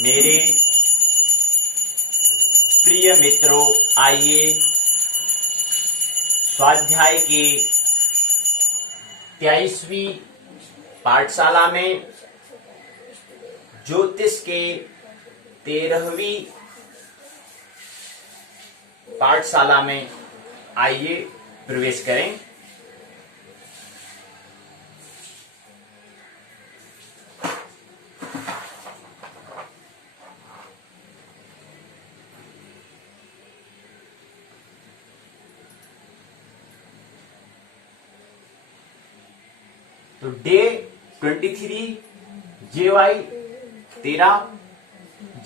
मेरे प्रिय मित्रों, आइए स्वाध्याय के 23वीं पाठशाला में ज्योतिष के 13वीं पाठशाला में आइए प्रवेश करें। तो डे 23 JY 13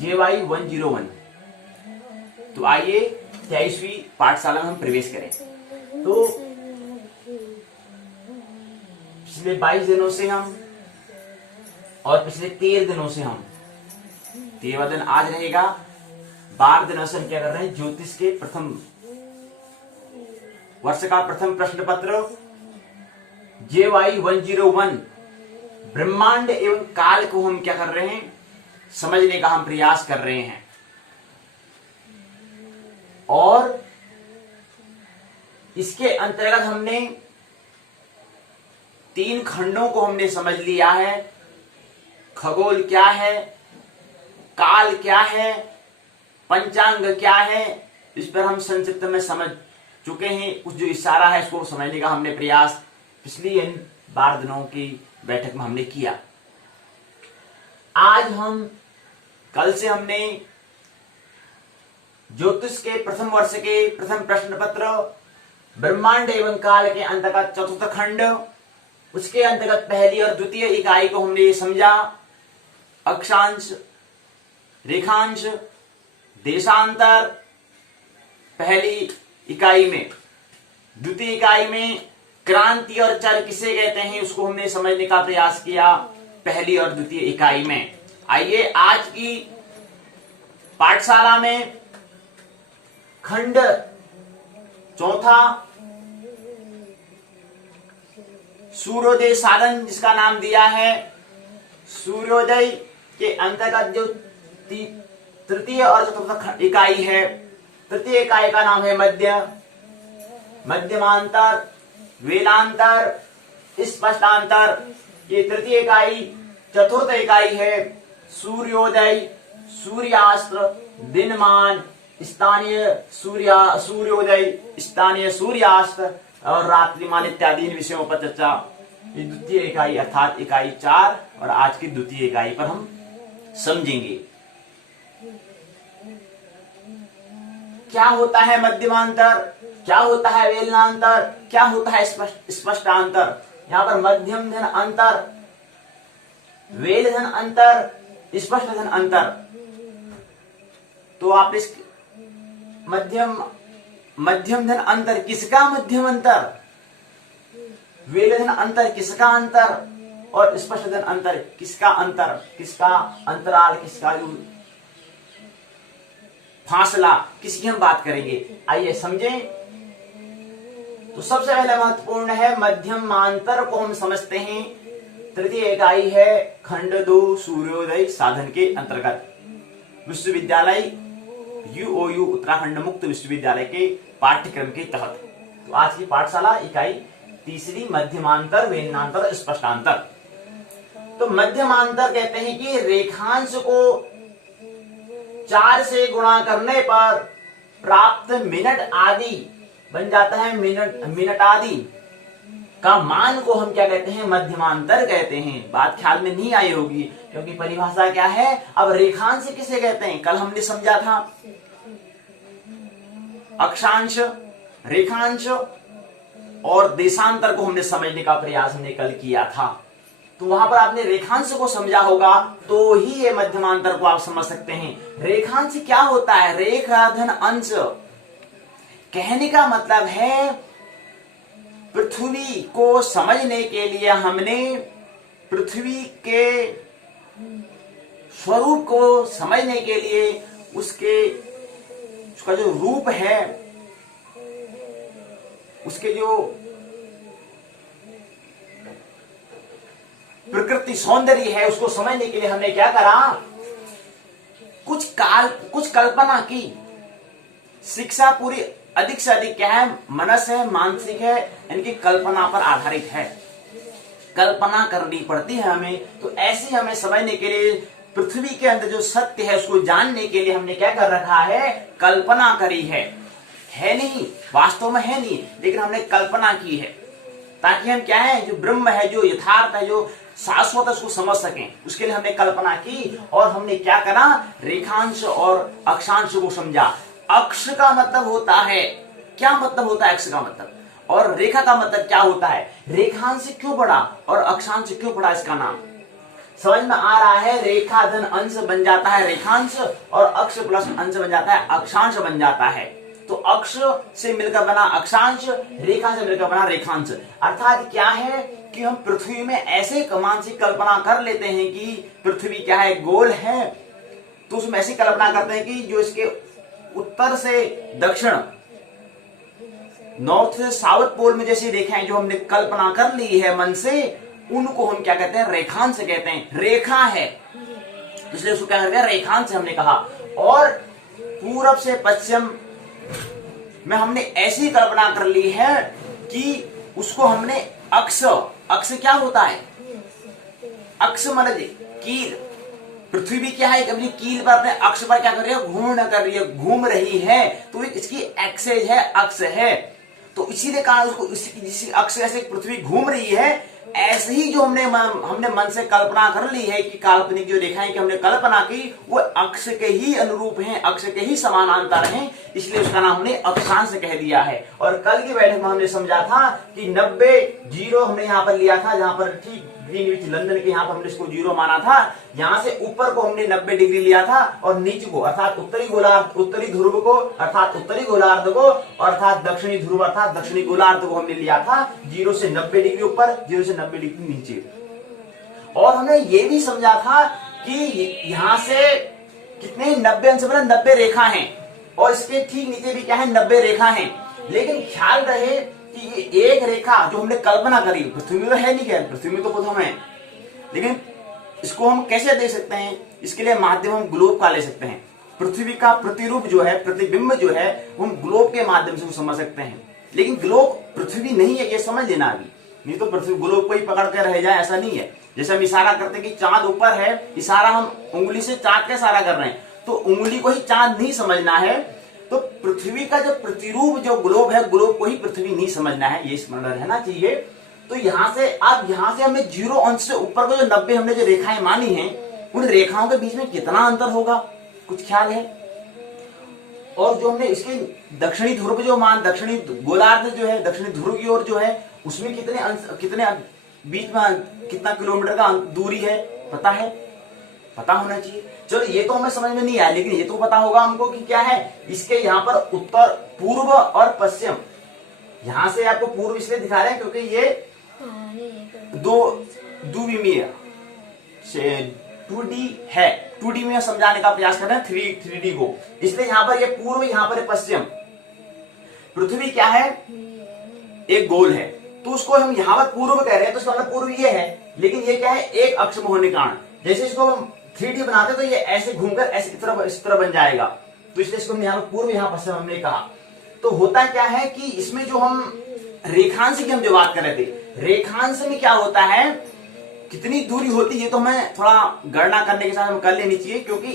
JY 101। तो आइए 23वीं पाठशाला में हम प्रवेश करें। तो पिछले 22 दिनों से हम और पिछले 13 दिनों से हम 13वां दिन आज रहेगा। 12 दिनों से हम क्या कर रहे हैं, ज्योतिष के प्रथम वर्ष का प्रथम प्रश्न पत्र JY 101 ब्रह्मांड एवं काल को हम क्या कर रहे हैं, समझने का हम प्रयास कर रहे हैं। और इसके अंतर्गत हमने 3 खंडों को हमने समझ लिया है। खगोल क्या है, काल क्या है, पंचांग क्या है, इस पर हम संक्षिप्त में समझ चुके हैं। कुछ जो इशारा है इसको समझने का हमने प्रयास पिछली इन 12 दिनों की बैठक में हमने किया। आज हम कल से हमने ज्योतिष के प्रथम वर्ष के प्रथम प्रश्न पत्र ब्रह्मांड एवं काल के अंतर्गत चतुर्थ खंड, उसके अंतर्गत पहली और द्वितीय इकाई को हमने समझा। अक्षांश, रेखांश, देशांतर पहली इकाई में, द्वितीय इकाई में क्रांति और चर किसे कहते हैं उसको हमने समझने का प्रयास किया पहली और द्वितीय इकाई में। आइए आज की पाठशाला में खंड चौथा सूर्योदय साधन, जिसका नाम दिया है सूर्योदय, के अंतर्गत जो तृतीय और चतुर्थ इकाई है। तृतीय इकाई का नाम है मध्य, मध्यमांतर, वेलांतर, स्पष्टांतर। ये तृतीय इकाई। चतुर्थ इकाई है सूर्योदय, सूर्यास्त, दिनमान, स्थानीय सूर्योदय, स्थानीय सूर्यास्त और रात्रिमान इत्यादि इन विषयों पर चर्चा। ये द्वितीय इकाई अर्थात इकाई 4 और आज की द्वितीय इकाई पर हम समझेंगे। क्या होता है मध्यमांतर, क्या होता है वेलनांतर, क्या होता है स्पष्टांतर। यहां पर मध्यम धन अंतर, वेल धन अंतर, स्पष्ट धन अंतर। तो आप इस मध्यम धन अंतर किसका मध्यम अंतर, वेल धन अंतर किसका अंतर और स्पष्ट धन अंतर किसका अंतर, किसका अंतराल, किसका फासला, किसकी हम बात करेंगे। आइए समझें। तो सबसे पहले महत्वपूर्ण है मध्यमांतर को हम समझते हैं। तृतीय इकाई है खंड 2 सूर्योदय साधन के अंतर्गत विश्वविद्यालय UOU उत्तराखंड मुक्त विश्वविद्यालय के पाठ्यक्रम के तहत। तो आज की पाठशाला इकाई तीसरी मध्यमांतर, वेलनांतर, स्पष्टांतर। तो मध्यमांतर कहते हैं कि रेखांश को 4 से गुणा करने पर प्राप्त मिनट आदि बन जाता है, मिनट आदि का मान को हम क्या कहते हैं, मध्यमांतर कहते हैं। बात ख्याल में नहीं आई होगी क्योंकि परिभाषा क्या है। अब रेखांश किसे कहते हैं, कल हमने समझा था। अक्षांश, रेखांश और देशांतर को हमने समझने का प्रयास हमने कल किया था। तो वहां पर आपने रेखांश को समझा होगा तो ही ये मध्यमांतर को आप समझ सकते हैं। रेखांश क्या होता है, रेखा धन अंश। कहने का मतलब है पृथ्वी को समझने के लिए हमने पृथ्वी के स्वरूप को समझने के लिए उसका जो रूप है, उसके जो प्रकृति सौंदर्य है, उसको समझने के लिए हमने क्या करा, कुछ कल्पना की। शिक्षा पूरी अधिक से अधिक क्या है, मनस है, मानसिक है, इनकी कल्पना पर आधारित है। कल्पना करनी पड़ती है हमें। तो ऐसे हमें समझने के लिए, पृथ्वी के अंदर जो सत्य है उसको जानने के लिए हमने क्या कर रखा है, कल्पना करी है नहीं, वास्तव में है नहीं, लेकिन हमने कल्पना की है, ताकि हम क्या है, जो ब्रह्म है, जो यथार्थ है, जो शाश्वत है, उसको समझ सकें। उसके लिए हमने कल्पना की और हमने क्या करा, रेखांश और अक्षांश को समझा। अक्ष का मतलब होता है, क्या मतलब होता है अक्ष का मतलब, और रेखा का मतलब क्या होता है। रेखांश क्यों पढ़ा और अक्षांश क्यों पढ़ा, इसका नाम समझ में आ रहा है। रेखा धन अंश बन जाता है रेखांश, और अक्ष प्लस अंश बन जाता है अक्षांश बन जाता है। तो अक्ष से मिलकर बना अक्षांश, रेखा से मिलकर बना रेखांश। अर्थात क्या है कि हम पृथ्वी में ऐसे मानसिक कल्पना कर लेते हैं कि पृथ्वी क्या है, गोल है, तो उसमें ऐसी कल्पना करते हैं कि जो इसके उत्तर से दक्षिण, नॉर्थ से साउथ पोल में जैसी रेखाएं जो हमने कल्पना कर ली है मन से, उनको हम क्या कहते हैं, रेखांश कहते हैं। रेखा है, इसलिए उसको क्या करते हैं, रेखांश हमने कहा। और पूरब से पश्चिम में हमने ऐसी कल्पना कर ली है कि उसको हमने अक्ष, अक्ष क्या होता है, अक्ष मतलब कील। पृथ्वी भी क्या है, अपनी कील पर, अपने अक्ष पर क्या कर रही है, घूम रही है, तो इसकी एक्सेज है, अक्ष है। तो इसीलिए कहा उसको, इसी अक्ष से पृथ्वी घूम रही है। ऐसे ही जो हमने मन से कल्पना कर ली है कि काल्पनिक जो रेखाएं की हमने कल्पना की, वो अक्ष के ही अनुरूप हैं, अक्ष के ही समानांतर हैं, इसलिए उसका नाम हमने अक्षांश कह दिया है। और कल की बैठक में हमने समझा था कि 90 जीरो हमने यहाँ पर लिया था, जहां पर ठीक ग्रीनविच लंदन के यहाँ पर हमने इसको जीरो माना था। यहाँ से ऊपर को हमने 90 डिग्री लिया था, और नीचे को अर्थात उत्तरी गोलार्ध, उत्तरी ध्रुव को अर्थात उत्तरी गोलार्ध को, अर्थात दक्षिणी ध्रुव अर्थात दक्षिणी गोलार्ध को हमने लिया था 0 से 90 डिग्री ऊपर, 0 से 90 डिग्री नीचे। और हमने ये भी समझा था कि यहाँ से कितने 90 अंश बना, 90 रेखा है, और इसके ठीक नीचे भी क्या है, 90 रेखा है। लेकिन ख्याल रहे कि ये एक रेखा जो हमने कल्पना करी, पृथ्वी में तो है नहीं, क्या पृथ्वी में तो खुद हम है, लेकिन इसको हम कैसे देख सकते हैं, इसके लिए माध्यम हम ग्लोब का ले सकते हैं। पृथ्वी का प्रतिरूप जो है, प्रतिबिंब जो है, हम ग्लोब के माध्यम से समझ सकते हैं। लेकिन ग्लोब पृथ्वी नहीं है, ये समझ लेना अभी, नहीं तो पृथ्वी ग्लोब को ही पकड़ के रह जाए, ऐसा नहीं है। जैसे हम इशारा करते हैं कि चांद ऊपर है, इशारा हम उंगली से चांद का इशारा कर रहे हैं, तो उंगली को ही चांद नहीं समझना है। तो पृथ्वी का जो प्रतिरूप जो ग्लोब है, ग्लोब को ही पृथ्वी नहीं समझना है, ये स्मरण रहना चाहिए। तो यहाँ से अब यहाँ से हमें 0 अंश से ऊपर को जो 90 हमने जो रेखाएं मानी हैं, उन रेखाओं के बीच में कितना अंतर होगा, कुछ ख्याल है। और जो हमने इसके दक्षिणी ध्रुव जो मान, दक्षिणी गोलार्ध जो है, दक्षिणी ध्रुव की ओर जो है, उसमें कितने बीच में कितना किलोमीटर का दूरी है, पता है, पता होना चाहिए। चलो ये तो हमें समझ में नहीं आया, लेकिन ये तो पता होगा हमको कि क्या है, इसके यहाँ पर उत्तर, पूर्व और पश्चिम। यहां से आपको पूर्व इसलिए दिखा रहे हैं क्योंकि ये द्विविमीय 2D है, 2D में समझाने का प्रयास कर रहे हैं 3D को, इसलिए यहाँ पर ये पूर्व, यहाँ पर पश्चिम। पृथ्वी क्या है, एक गोल है, तो उसको हम यहाँ पर पूर्व कह रहे हैं, तो उसका मतलब पूर्व ये है। लेकिन ये क्या है, एक अक्ष में होने के कारण, जैसे इसको हम 3D बनाते तो ये ऐसे घूमकर ऐसे इस तरह बन जाएगा, तो इसलिए इसको हम यहाँ पूर्व, यहाँ पश्चिम हमने कहा। तो होता क्या है कि इसमें जो हम रेखांश की हम जो बात कर रहे थे, रेखांश में क्या होता है, कितनी दूरी होती है, ये तो हमें थोड़ा गणना करने के साथ हम कर लेनी चाहिए, क्योंकि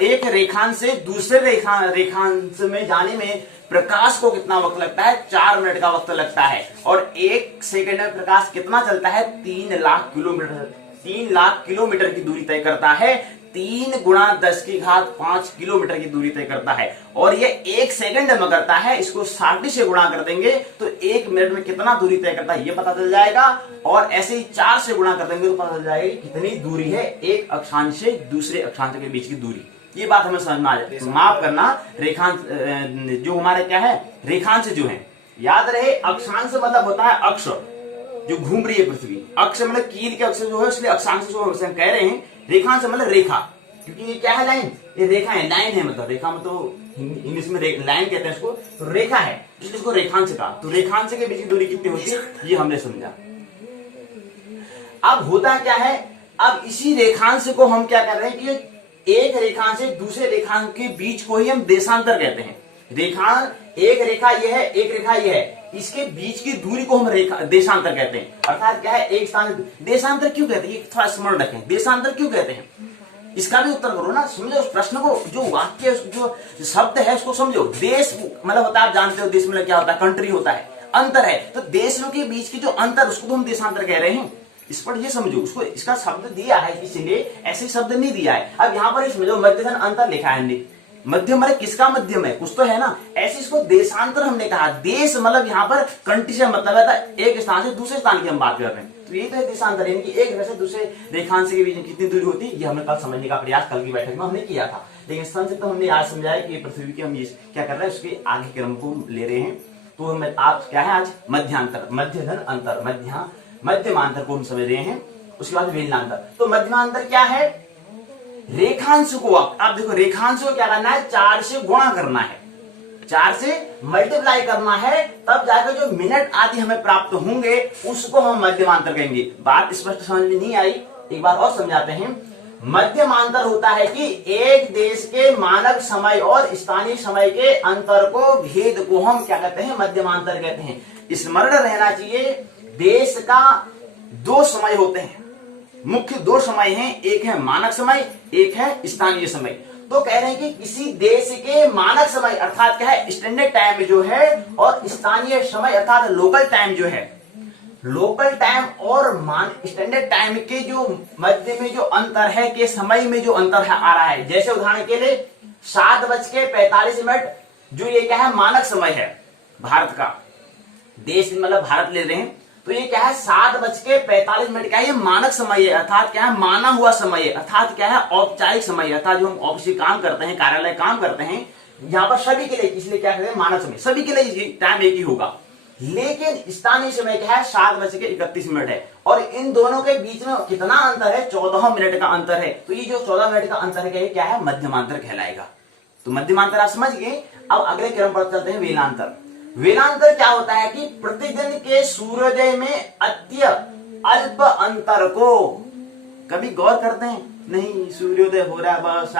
एक रेखांश से दूसरे रेखांश में जाने में प्रकाश को कितना वक्त लगता है, 4 मिनट का वक्त लगता है। और 1 सेकंड में प्रकाश कितना चलता है, 3 लाख किलोमीटर, 3 लाख किलोमीटर की दूरी तय करता है। 3 गुणा 10 की घात 5 किलोमीटर की दूरी तय करता है, और ये 1 सेकंड में करता है। इसको 60 से गुणा कर देंगे तो 1 मिनट में कितना दूरी तय करता है ये पता चल जाएगा, और ऐसे ही 4 से गुणा कर देंगे तो पता चल जाएगा कितनी दूरी है एक अक्षांश से दूसरे अक्षांश के बीच की दूरी। ये बात हमें समझ में आ जाए। माफ करना, रेखांश जो हमारे क्या है, रेखांश जो है, याद रहे अक्षांश मतलब होता है अक्ष जो घूम रही है पृथ्वी, अक्ष मतलब कील के अक्ष जो है, इसलिए अक्षांश जो हम कह रहे हैं। रेखांश मतलब रेखा, क्योंकि ये क्या है, लाइन, ये रेखा है, लाइन है, मतलब रेखा मतलब इंग्लिश में लाइन कहते हैं इसको, तो रेखा है, इसलिए इसको रेखांश कहा। तो रेखांश के बीच की दूरी कितनी होती है ये हमने समझा। अब होता क्या है, अब इसी रेखांश को हम क्या कर रहे हैं कि एक रेखांश से दूसरे रेखांश के बीच को ही हम देशांतर कहते हैं। एक रेखा ये है, एक रेखा ये है, इसके बीच की दूरी को हम देशांतर कहते हैं। अर्थात क्या है, एक स्थान देशांतर क्यों कहते हैं, थोड़ा स्मरण रखें, देशांतर क्यों कहते हैं, इसका भी उत्तर करो ना, समझो उस प्रश्न को, जो वाक्य जो शब्द है उसको समझो। देश मतलब होता है, आप जानते हो देश मतलब क्या होता है, कंट्री होता है, अंतर है, तो देशों के बीच की जो अंतर उसको तो हम देशांतर कह रहे हैं। इस पर ये समझो, उसको इसका शब्द दिया है किसी ने, ऐसे शब्द नहीं दिया है। अब यहाँ पर समझो मध्यधन अंतर लिखा है, मध्यम है, किसका मध्यम है, कुछ तो है ना, ऐसे इसको देशांतर हमने कहा। देश मतलब यहाँ पर कंट्री से मतलब है एक स्थान से दूसरे स्थान की हम बात कर रहे हैं, तो ये तो है देशांतर, यानी कि एक रेखा से दूसरे रेखांश के बीच में कितनी दूरी होती है, ये हमने कल समझने का प्रयास कल की बैठक में हमने किया था। लेकिन संक्षिप्त तो हमने आज समझाया कि पृथ्वी की हम क्या कर रहे हैं, उसके आगे क्रम को ले रहे हैं। तो हम आप क्या है आज मध्यांतर, मध्यधन अंतर, मध्यमांतर को हम समझ रहे हैं। उसके बाद वेलनांतर। तो मध्यमांतर क्या है, रेखांश को आप देखो, रेखांश को क्या करना है, 4 से गुणा करना है, 4 से मल्टीप्लाई करना है, तब जाकर जो मिनट आदि हमें प्राप्त होंगे उसको हम मध्यमांतर कहेंगे। बात स्पष्ट समझ में नहीं आई, एक बार और समझाते हैं। मध्यमांतर होता है कि एक देश के मानक समय और स्थानीय समय के अंतर को, भेद को हम क्या कहते हैं, मध्यमांतर कहते हैं। स्मरण रहना चाहिए, देश का 2 समय होते हैं, मुख्य 2 समय हैं, एक है मानक समय, एक है स्थानीय समय। तो कह रहे हैं कि किसी देश के मानक समय अर्थात क्या है, स्टैंडर्ड टाइम जो है, और स्थानीय समय अर्थात लोकल टाइम जो है, लोकल टाइम और स्टैंडर्ड टाइम के जो मध्य में जो अंतर है, के समय में जो अंतर है आ रहा है। जैसे उदाहरण के लिए 7:45 जो ये क्या है, मानक समय है भारत का, देश मतलब भारत ले रहे हैं, तो ये क्या है 7:45 क्या है, ये मानक समय है, अर्थात क्या है, माना हुआ समय है, अर्थात क्या है, औपचारिक समय है, अर्थात जो हम ऑफिस काम करते हैं, कार्यालय काम करते हैं, यहाँ पर सभी के लिए, इसलिए क्या कहते हैं, मानक समय, सभी के लिए टाइम एक ही होगा। लेकिन स्थानीय समय क्या है, 7:31 है, और इन दोनों के बीच में कितना अंतर है, 14 मिनट का अंतर है। तो ये जो 14 मिनट का अंतर है, क्या है, मध्यमांतर कहलाएगा। तो मध्यमांतर आप समझ गए। अब अगले क्रम पर चलते हैं, वेलांतर। वेलांतर क्या होता है कि प्रतिदिन के सूर्योदय में अत्य अल्प अंतर को, कभी गौर करते हैं, नहीं सूर्योदय हो रहा है बस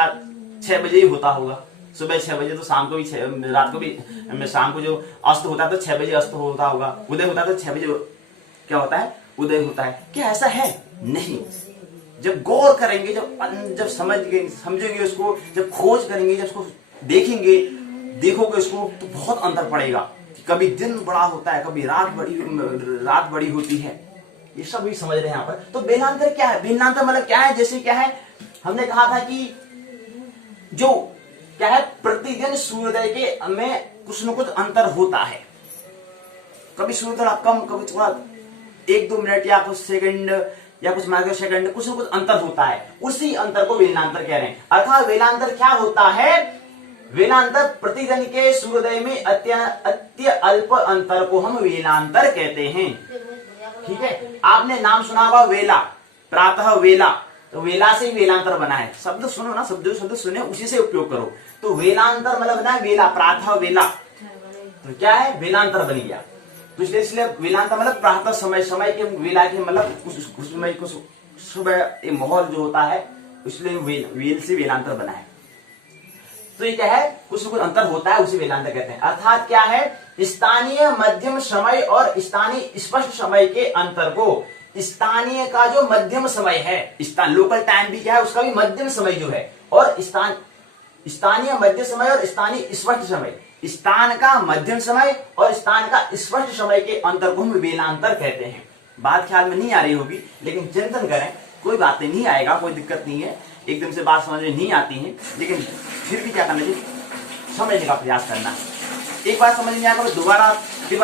6 बजे ही होता होगा, सुबह 6 बजे, तो शाम को भी रात को भी, शाम को जो अस्त होता है तो 6 बजे अस्त होता होगा, उदय होता है तो 6 बजे क्या होता है, उदय होता है। क्या ऐसा है? नहीं। जब गौर करेंगे, जब समझेंगे उसको, जब खोज करेंगे, जब उसको देखेंगे, देखोगे उसको, तो बहुत अंतर पड़ेगा। कभी दिन बड़ा होता है, कभी रात बड़ी होती है, ये सब भी समझ रहे हैं यहाँ पर। तो वेलांतर क्या है? वेलांतर मतलब क्या है, जैसे क्या है, हमने कहा था कि जो क्या है, प्रतिदिन सूर्योदय के में कुछ न कुछ अंतर होता है, कभी सूर्य थोड़ा कम, कभी थोड़ा 1-2 मिनट या कुछ सेकंड या कुछ माइक्रो सेकंड, कुछ न कुछ अंतर होता है, उसी अंतर को वेलांतर कह रहे हैं। अर्थात वेलांतर क्या होता है, वेलांतर प्रतिदिन के सूर्योदय में अत्य अल्प अंतर को हम वेलांतर कहते हैं। ठीक है, आपने नाम सुना होगा वेला, प्रातः वेला, तो वेला से ही वेलांतर बना है। शब्द सुनो ना, शब्द सुने, उसी से उपयोग करो। तो वेलांतर मतलब बना है वेला, प्रातः वेला, तो क्या है, वेलांतर बन गया। तो इसलिए वेलांतर मतलब प्रातः समय, समय के वेला के मतलब उसमें कुछ सुबह माहौल जो होता है, इसलिए वेल से वेलांतर बना है। तो ये क्या है, कुछ न कुछ अंतर होता है, उसे वेलांतर कहते हैं। अर्थात क्या है, स्थानीय मध्यम समय और स्थानीय स्पष्ट समय के अंतर को, स्थानीय का जो मध्यम समय है, लोकल टाइम भी क्या है, उसका भी मध्यम समय जो है, और स्थानीय मध्य समय और स्थानीय स्पष्ट समय, स्थान का मध्यम समय और स्थान का स्पष्ट समय के अंतर को हम वेलांतर कहते हैं। बात ख्याल में नहीं आ रही होगी, लेकिन चिंतन करें, कोई बात नहीं आएगा, कोई दिक्कत नहीं है, एकदम से बात समझ में नहीं आती है, लेकिन फिर भी क्या करना चाहिए, समझने का प्रयास करना। एक बार समझ में आएगा, दोबारा फिर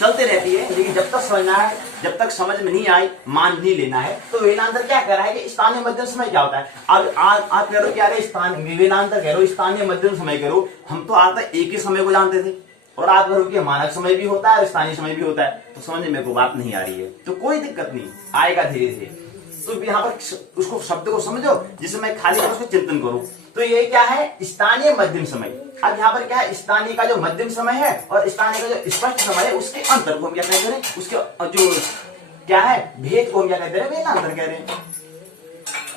चलते रहती है, लेकिन जब तक समझना है, जब तक समझ में नहीं आई, मान नहीं लेना है। तो वेलांतर क्या कह रहा है कि स्थानीय मध्यम समय क्या होता है। अब आप कह रहे क्या रहे, वेलांतर कह रहे हो, स्थानीय मध्यम समय करो, हम तो आज तक एक ही समय को जानते थे, और आप कह रहे हो कि मानक समय भी होता है और स्थानीय समय भी होता है, तो समझ में को बात नहीं आ रही है। तो कोई दिक्कत नहीं, आएगा धीरे धीरे। तो यहाँ पर उसको शब्द को समझो, जिसमें खाली उसको चिंतन करो। तो ये क्या है, स्थानीय मध्यम समय। अब यहाँ पर क्या है, स्थानीय का जो मध्यम समय है और स्थानीय का जो स्पष्ट समय है, उसके अंतर को हम क्या कहते हैं, उसके जो क्या है भेद को हम क्या कहते हैं, वेलांतर कह रहे हैं।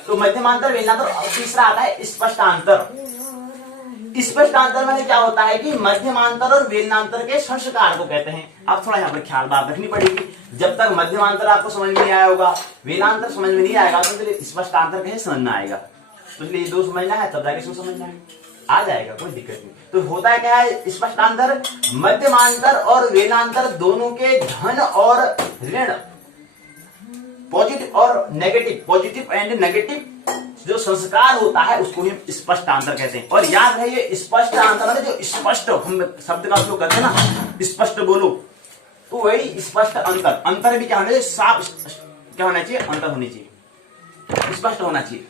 तो मध्यमांतर, वेलांतर, और तीसरा आता है स्पष्टांतर। स्पष्टांतर में क्या होता है कि मध्यमांतर और वेलनांतर के संस्कार को कहते हैं। अब थोड़ा यहाँ पर ख्याल बात रखनी पड़ेगी, जब तक मध्यमांतर आपको समझ में नहीं आया होगा, वेलांतर समझ में नहीं आएगा, तो स्पष्टांतर कैसे समझ में आएगा। तो इसलिए दो समझना है, तब जाके इसको समझना है, आ जाएगा, कोई दिक्कत नहीं। तो होता है क्या है, स्पष्टांतर मध्यमांतर और वेलांतर दोनों के धन और ऋण, पॉजिटिव और नेगेटिव, पॉजिटिव एंड नेगेटिव जो संस्कार होता है उसको ही स्पष्ट आंतर कहते हैं। और याद रहिए, स्पष्ट आंतर मतलब जो स्पष्ट, हम शब्द का उपयोग करते हैं ना, स्पष्ट बोलो, तो वही स्पष्ट अंतर। अंतर भी क्या होना चाहिए, साफ क्या होना चाहिए, अंतर होनी चाहिए, स्पष्ट होना चाहिए।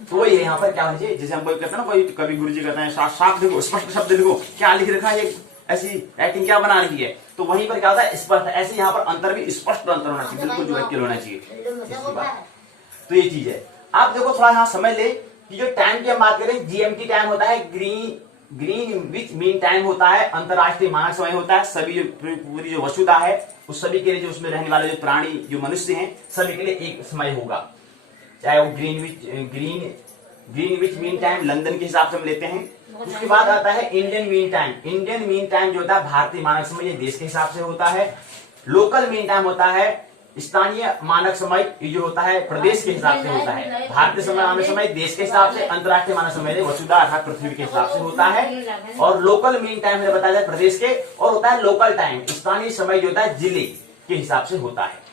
तो वही है यहाँ पर क्या होना चाहिए, जैसे हम कोई कहते हैं ना, कोई कभी गुरु जी कहते हैं साफ देखो, स्पष्ट शब्द लिखो, क्या लिख रखा है, ऐसी एक्टिंग क्या बना रही है, तो वहीं पर क्या होता है, स्पष्ट। ऐसे यहाँ पर अंतर भी स्पष्ट अंतर होना चाहिए, बिल्कुल जो वैक्य होना चाहिए। तो ये चीज है। आप देखो थोड़ा यहाँ समझ ले कि जो टाइम की हम बात करें, जीएमटी टाइम होता है, ग्रीनविच मीन टाइम होता है, अंतरराष्ट्रीय मानक समय होता है। सभी पूरी जो वसुधा है उस सभी के लिए, जो उसमें रहने वाले जो प्राणी, जो मनुष्य हैं, सभी के लिए एक समय होगा, चाहे वो ग्रीनविच मीन टाइम लंदन के हिसाब से हम लेते हैं। उसके बाद आता है Indian mean time. Indian mean time जो होता है भारतीय मानक समय, ये देश के हिसाब से होता है। लोकल मीन टाइम होता है स्थानीय मानक समय, ये जो होता है प्रदेश के हिसाब से होता है। भारतीय मानक समय देश के हिसाब से, अंतर्राष्ट्रीय मानक समय वसुधा अर्थात पृथ्वी के हिसाब से होता है। और लोकल मीन टाइम में बताया जाए प्रदेश के, और होता है लोकल टाइम, स्थानीय समय जो होता है जिले के हिसाब से होता है।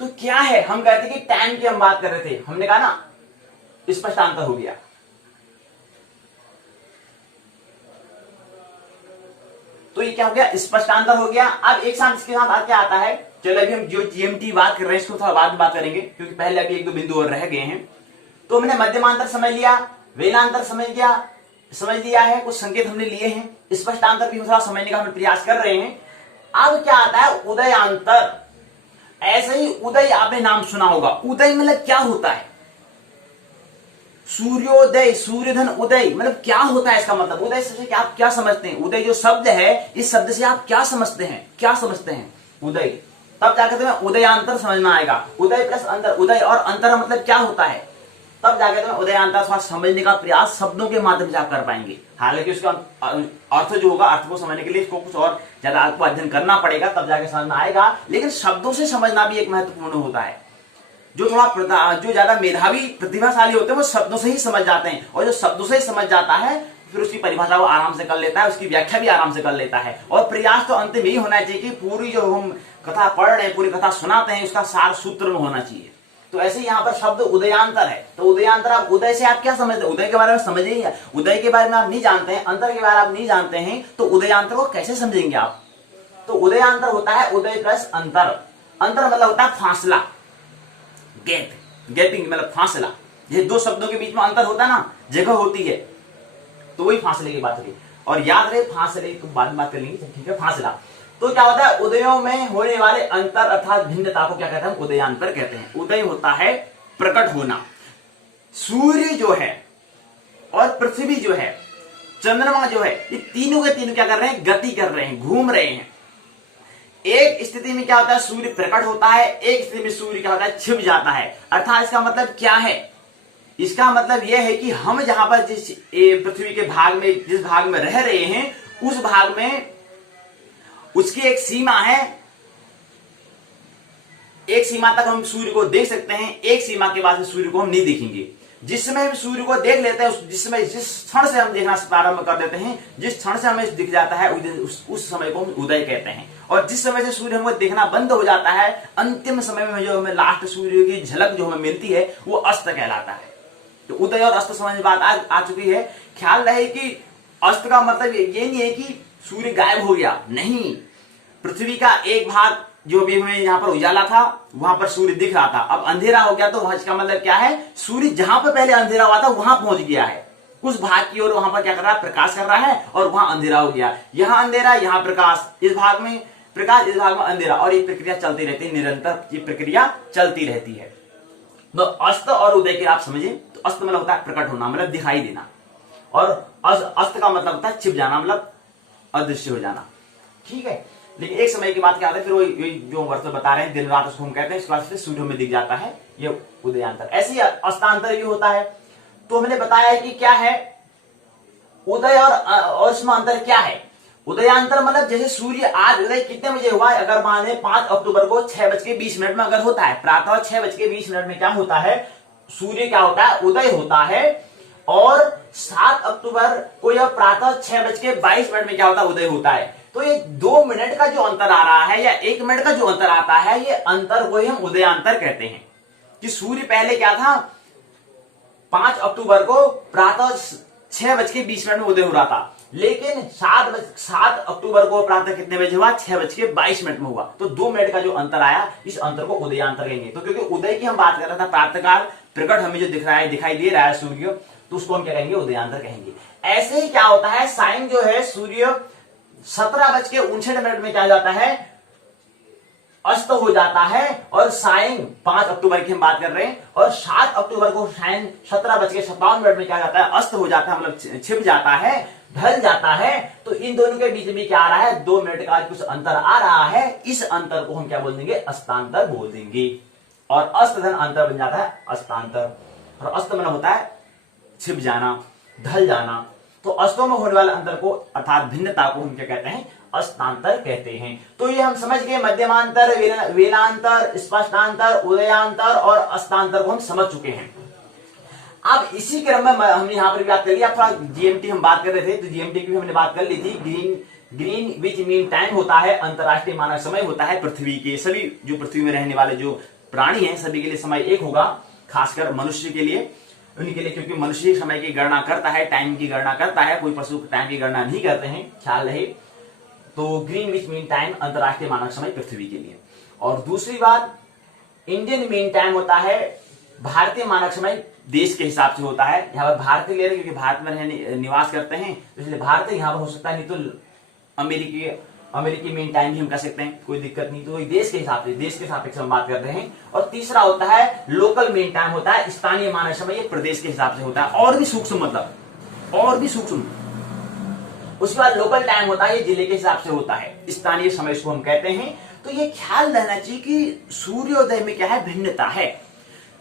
तो क्या है, हम कहते हैं कि टाइम की हम बात कर रहे थे, हमने कहा ना स्पष्टांतर हो गया। तो ये क्या हो गया, स्पष्टांतर हो गया। अब एक साथ इसके साथ क्या आता है, चलो अभी हम जो जीएमटी बात कर रहे हैं इसको थोड़ा बाद में बात करेंगे, क्योंकि पहले अभी एक दो बिंदु और रह गए हैं। तो हमने मध्यमांतर समझ लिया, वेलांतर समझ लिया है, कुछ संकेत हमने लिए हैं, स्पष्टांतर भी थोड़ा समझने का हम प्रयास कर रहे हैं। अब क्या आता है, उदयांतर। ऐसे ही उदय, आपने नाम सुना होगा, उदय मतलब क्या होता है, सूर्योदय, सूर्यधन उदय, मतलब क्या होता है इसका मतलब, उदय से आप क्या समझते हैं, उदय जो शब्द है, इस शब्द से आप क्या समझते हैं, उदय, तब जाकर तुम्हें उदयांतर समझ में आएगा। उदय प्लस अंतर, उदय और अंतर मतलब क्या होता है, तब जाकर तुम्हें उदयांतर समझने का प्रयास शब्दों के माध्यम से आप कर पाएंगे। हालांकि उसका अर्थ जो होगा, अर्थ को समझने के लिए इसको कुछ और ज्यादा आपको अध्ययन करना पड़ेगा, तब जाकर समझ में आएगा। लेकिन शब्दों से समझना भी एक महत्वपूर्ण होता है। जो ज्यादा मेधावी प्रतिभाशाली होते हैं वो शब्दों से ही समझ जाते हैं, और जो शब्दों से ही समझ जाता है फिर उसकी परिभाषा वो आराम से कर लेता है, उसकी व्याख्या भी आराम से कर लेता है। और प्रयास तो अंत में ही होना चाहिए कि पूरी जो हम कथा पढ़ रहे हैं, पूरी कथा सुनाते हैं, उसका सार सूत्र में होना चाहिए। तो ऐसे यहाँ पर शब्द उदयांतर है। तो उदयांतर, आप उदय से आप क्या समझते हैं, उदय के बारे में समझ ही, उदय के बारे में आप नहीं जानते हैं, अंतर के बारे में आप नहीं जानते हैं, तो उदयांतर को कैसे समझेंगे आप। तो उदयांतर होता है उदय प्लस अंतर। अंतर मतलब होता है फासला, गैपिंग मतलब फासला। ये दो शब्दों के बीच में अंतर होता है ना, जगह होती है, तो वही फासले की बात हुई। और याद रहे फासले तो बाद में बात कर लेंगे, ठीक है। फासला तो क्या होता है, उदयों में होने वाले अंतर अर्थात भिन्नता को क्या कहते हैं, उदयांतर कहते हैं। उदय होता है प्रकट होना। सूर्य जो है और पृथ्वी जो है, चंद्रमा जो है, ये तीनों के तीनों क्या कर रहे हैं, गति कर रहे हैं, घूम रहे हैं। एक स्थिति में क्या होता है, सूर्य प्रकट होता है, एक स्थिति में सूर्य क्या होता है, छिप जाता है। अर्थात इसका मतलब क्या है, इसका मतलब यह है कि हम जहां पर जिस पृथ्वी के भाग में, जिस भाग में रह रहे हैं, उस भाग में उसकी एक सीमा है, एक सीमा तक हम सूर्य को देख सकते हैं, एक सीमा के बाद सूर्य को हम नहीं देखेंगे। जिस समय हम सूर्य को देख लेते हैं, जिस क्षण से हम देखना प्रारंभ कर देते हैं, जिस क्षण से हमें दिख जाता है, उस समय को हम उदय कहते हैं। और जिस समय से सूर्य हमको देखना बंद हो जाता है, अंतिम समय में जो हमें लास्ट सूर्य की झलक जो हमें मिलती है, वो अस्त कहलाता है। तो उदय और अस्त समझ बात आ चुकी है। ख्याल रहे कि अस्त का मतलब ये नहीं है कि सूर्य गायब हो गया, नहीं। पृथ्वी का एक भाग जो भी हमें यहाँ पर उजाला था, वहां पर सूर्य दिख रहा था, अब अंधेरा हो गया, तो इसका मतलब क्या है, सूर्य जहां पर पहले अंधेरा हुआ था वहां पहुंच गया है, उस भाग की ओर वहां पर क्या कर रहा है, प्रकाश कर रहा है, और वहां अंधेरा हो गया। यहाँ अंधेरा, यहाँ प्रकाश, इस भाग में प्रकाश, इस भाग में अंधेरा, और ये प्रक्रिया चलती रहती है, निरंतर ये प्रक्रिया चलती रहती है। तो अस्त और उदय के आप समझे, तो अस्त मतलब होता है प्रकट होना, मतलब दिखाई देना, और अस्त का मतलब होता है छिप जाना, मतलब अदृश्य हो जाना, ठीक है। लेकिन एक समय की बात क्या है, फिर वो जो वर्ष बता रहे हैं दिन रात, उसको हम कहते हैं, इस बात से सूर्य में दिख जाता है, ये उदयांतर। ऐसे ही अस्तांतर भी होता है। तो हमने बताया कि क्या है उदय और इसमें अंतर क्या है। उदयांतर मतलब जैसे सूर्य आज उदय कितने बजे हुआ है, अगर माने 5 अक्टूबर को 6:20 में अगर होता है, प्रातः 6:20 में क्या होता है, सूर्य क्या होता है, उदय होता है। और 7 अक्टूबर को यह प्रातः 6:22 में क्या होता है, उदय होता है। तो ये 2 मिनट का जो अंतर आ रहा है या 1 मिनट का जो अंतर आता है, ये अंतर को ही हम उदयांतर कहते हैं। कि सूर्य पहले क्या था, 5 अक्टूबर को प्रातः 6:20 में उदय हो रहा था, लेकिन 7 अक्टूबर को प्रातः कितने बजे हुआ, 6:22 में हुआ। तो 2 मिनट का जो अंतर आया, इस अंतर को उदयांतर कहेंगे। तो क्योंकि उदय की हम बात कर रहे थे, प्रातःकाल प्रकट हमें जो दिख रहा है, दिखाई दे रहा है सूर्य, तो उसको हम क्या कहेंगे, उदयांतर कहेंगे। ऐसे ही क्या होता है, साइन जो है सूर्य 17:59 में क्या जाता है, अस्त हो जाता है। और साइन 5 अक्टूबर की हम बात कर रहे हैं, और 7 अक्टूबर को साइन 17:57 में क्या जाता है, अस्त हो जाता है, मतलब छिप जाता है, ढल जाता है। तो इन दोनों के बीच में क्या आ रहा है, 2 मिनट का कुछ अंतर आ रहा है। इस अंतर को हम क्या बोल देंगे, अस्तांतर बोल देंगे। और अस्त धन अंतर बन जाता है अस्तांतर। और अस्त मतलब होता है छिप जाना, ढल जाना। तो अस्तों में होने वाले अंतर को अर्थात भिन्नता को हम क्या कहते हैं, अस्तांतर कहते हैं। तो ये हम समझ गए मध्यमांतर, वेलांतर, स्पष्टांतर, उदयांतर और अस्तांतर को हम समझ चुके हैं। अब इसी क्रम में हमने यहाँ पर भी बात कर लिया, थोड़ा जीएमटी हम बात कर रहे थे, तो जीएमटी की भी हमने बात कर ली थी। ग्रीन विच मीन टाइम होता है, अंतरराष्ट्रीय मानक समय होता है। पृथ्वी के सभी जो पृथ्वी में रहने वाले जो प्राणी हैं, सभी के लिए समय एक होगा, खासकर मनुष्य के लिए, उनके लिए, क्योंकि मनुष्य समय की गणना करता है, टाइम की गणना करता है, कोई पशु टाइम की गणना नहीं करते हैं, ख्याल रहे। तो ग्रीन विच मीन टाइम अंतरराष्ट्रीय मानक समय पृथ्वी के लिए। और दूसरी बात, इंडियन मीन टाइम होता है, भारतीय मानक समय देश के हिसाब से होता है। यहाँ पर भारतीय ले रहे क्योंकि भारत में रहने निवास करते हैं, इसलिए भारतीय यहाँ पर हो सकता है, नहीं तो अमेरिकी मीन टाइम भी हम कह सकते हैं, कोई दिक्कत नहीं। तो देश के हिसाब से, देश के सापेक्ष हम बात कर रहे हैं। और तीसरा होता है लोकल मीन टाइम होता है, स्थानीय मानक समय, ये प्रदेश के हिसाब से होता है। और भी सूक्ष्म, मतलब और भी सूक्ष्म। उसके बाद लोकल टाइम होता है, ये जिले के हिसाब से होता है, स्थानीय समय इसको हम कहते हैं। तो ये ख्याल रहना चाहिए कि सूर्योदय में क्या है, भिन्नता है।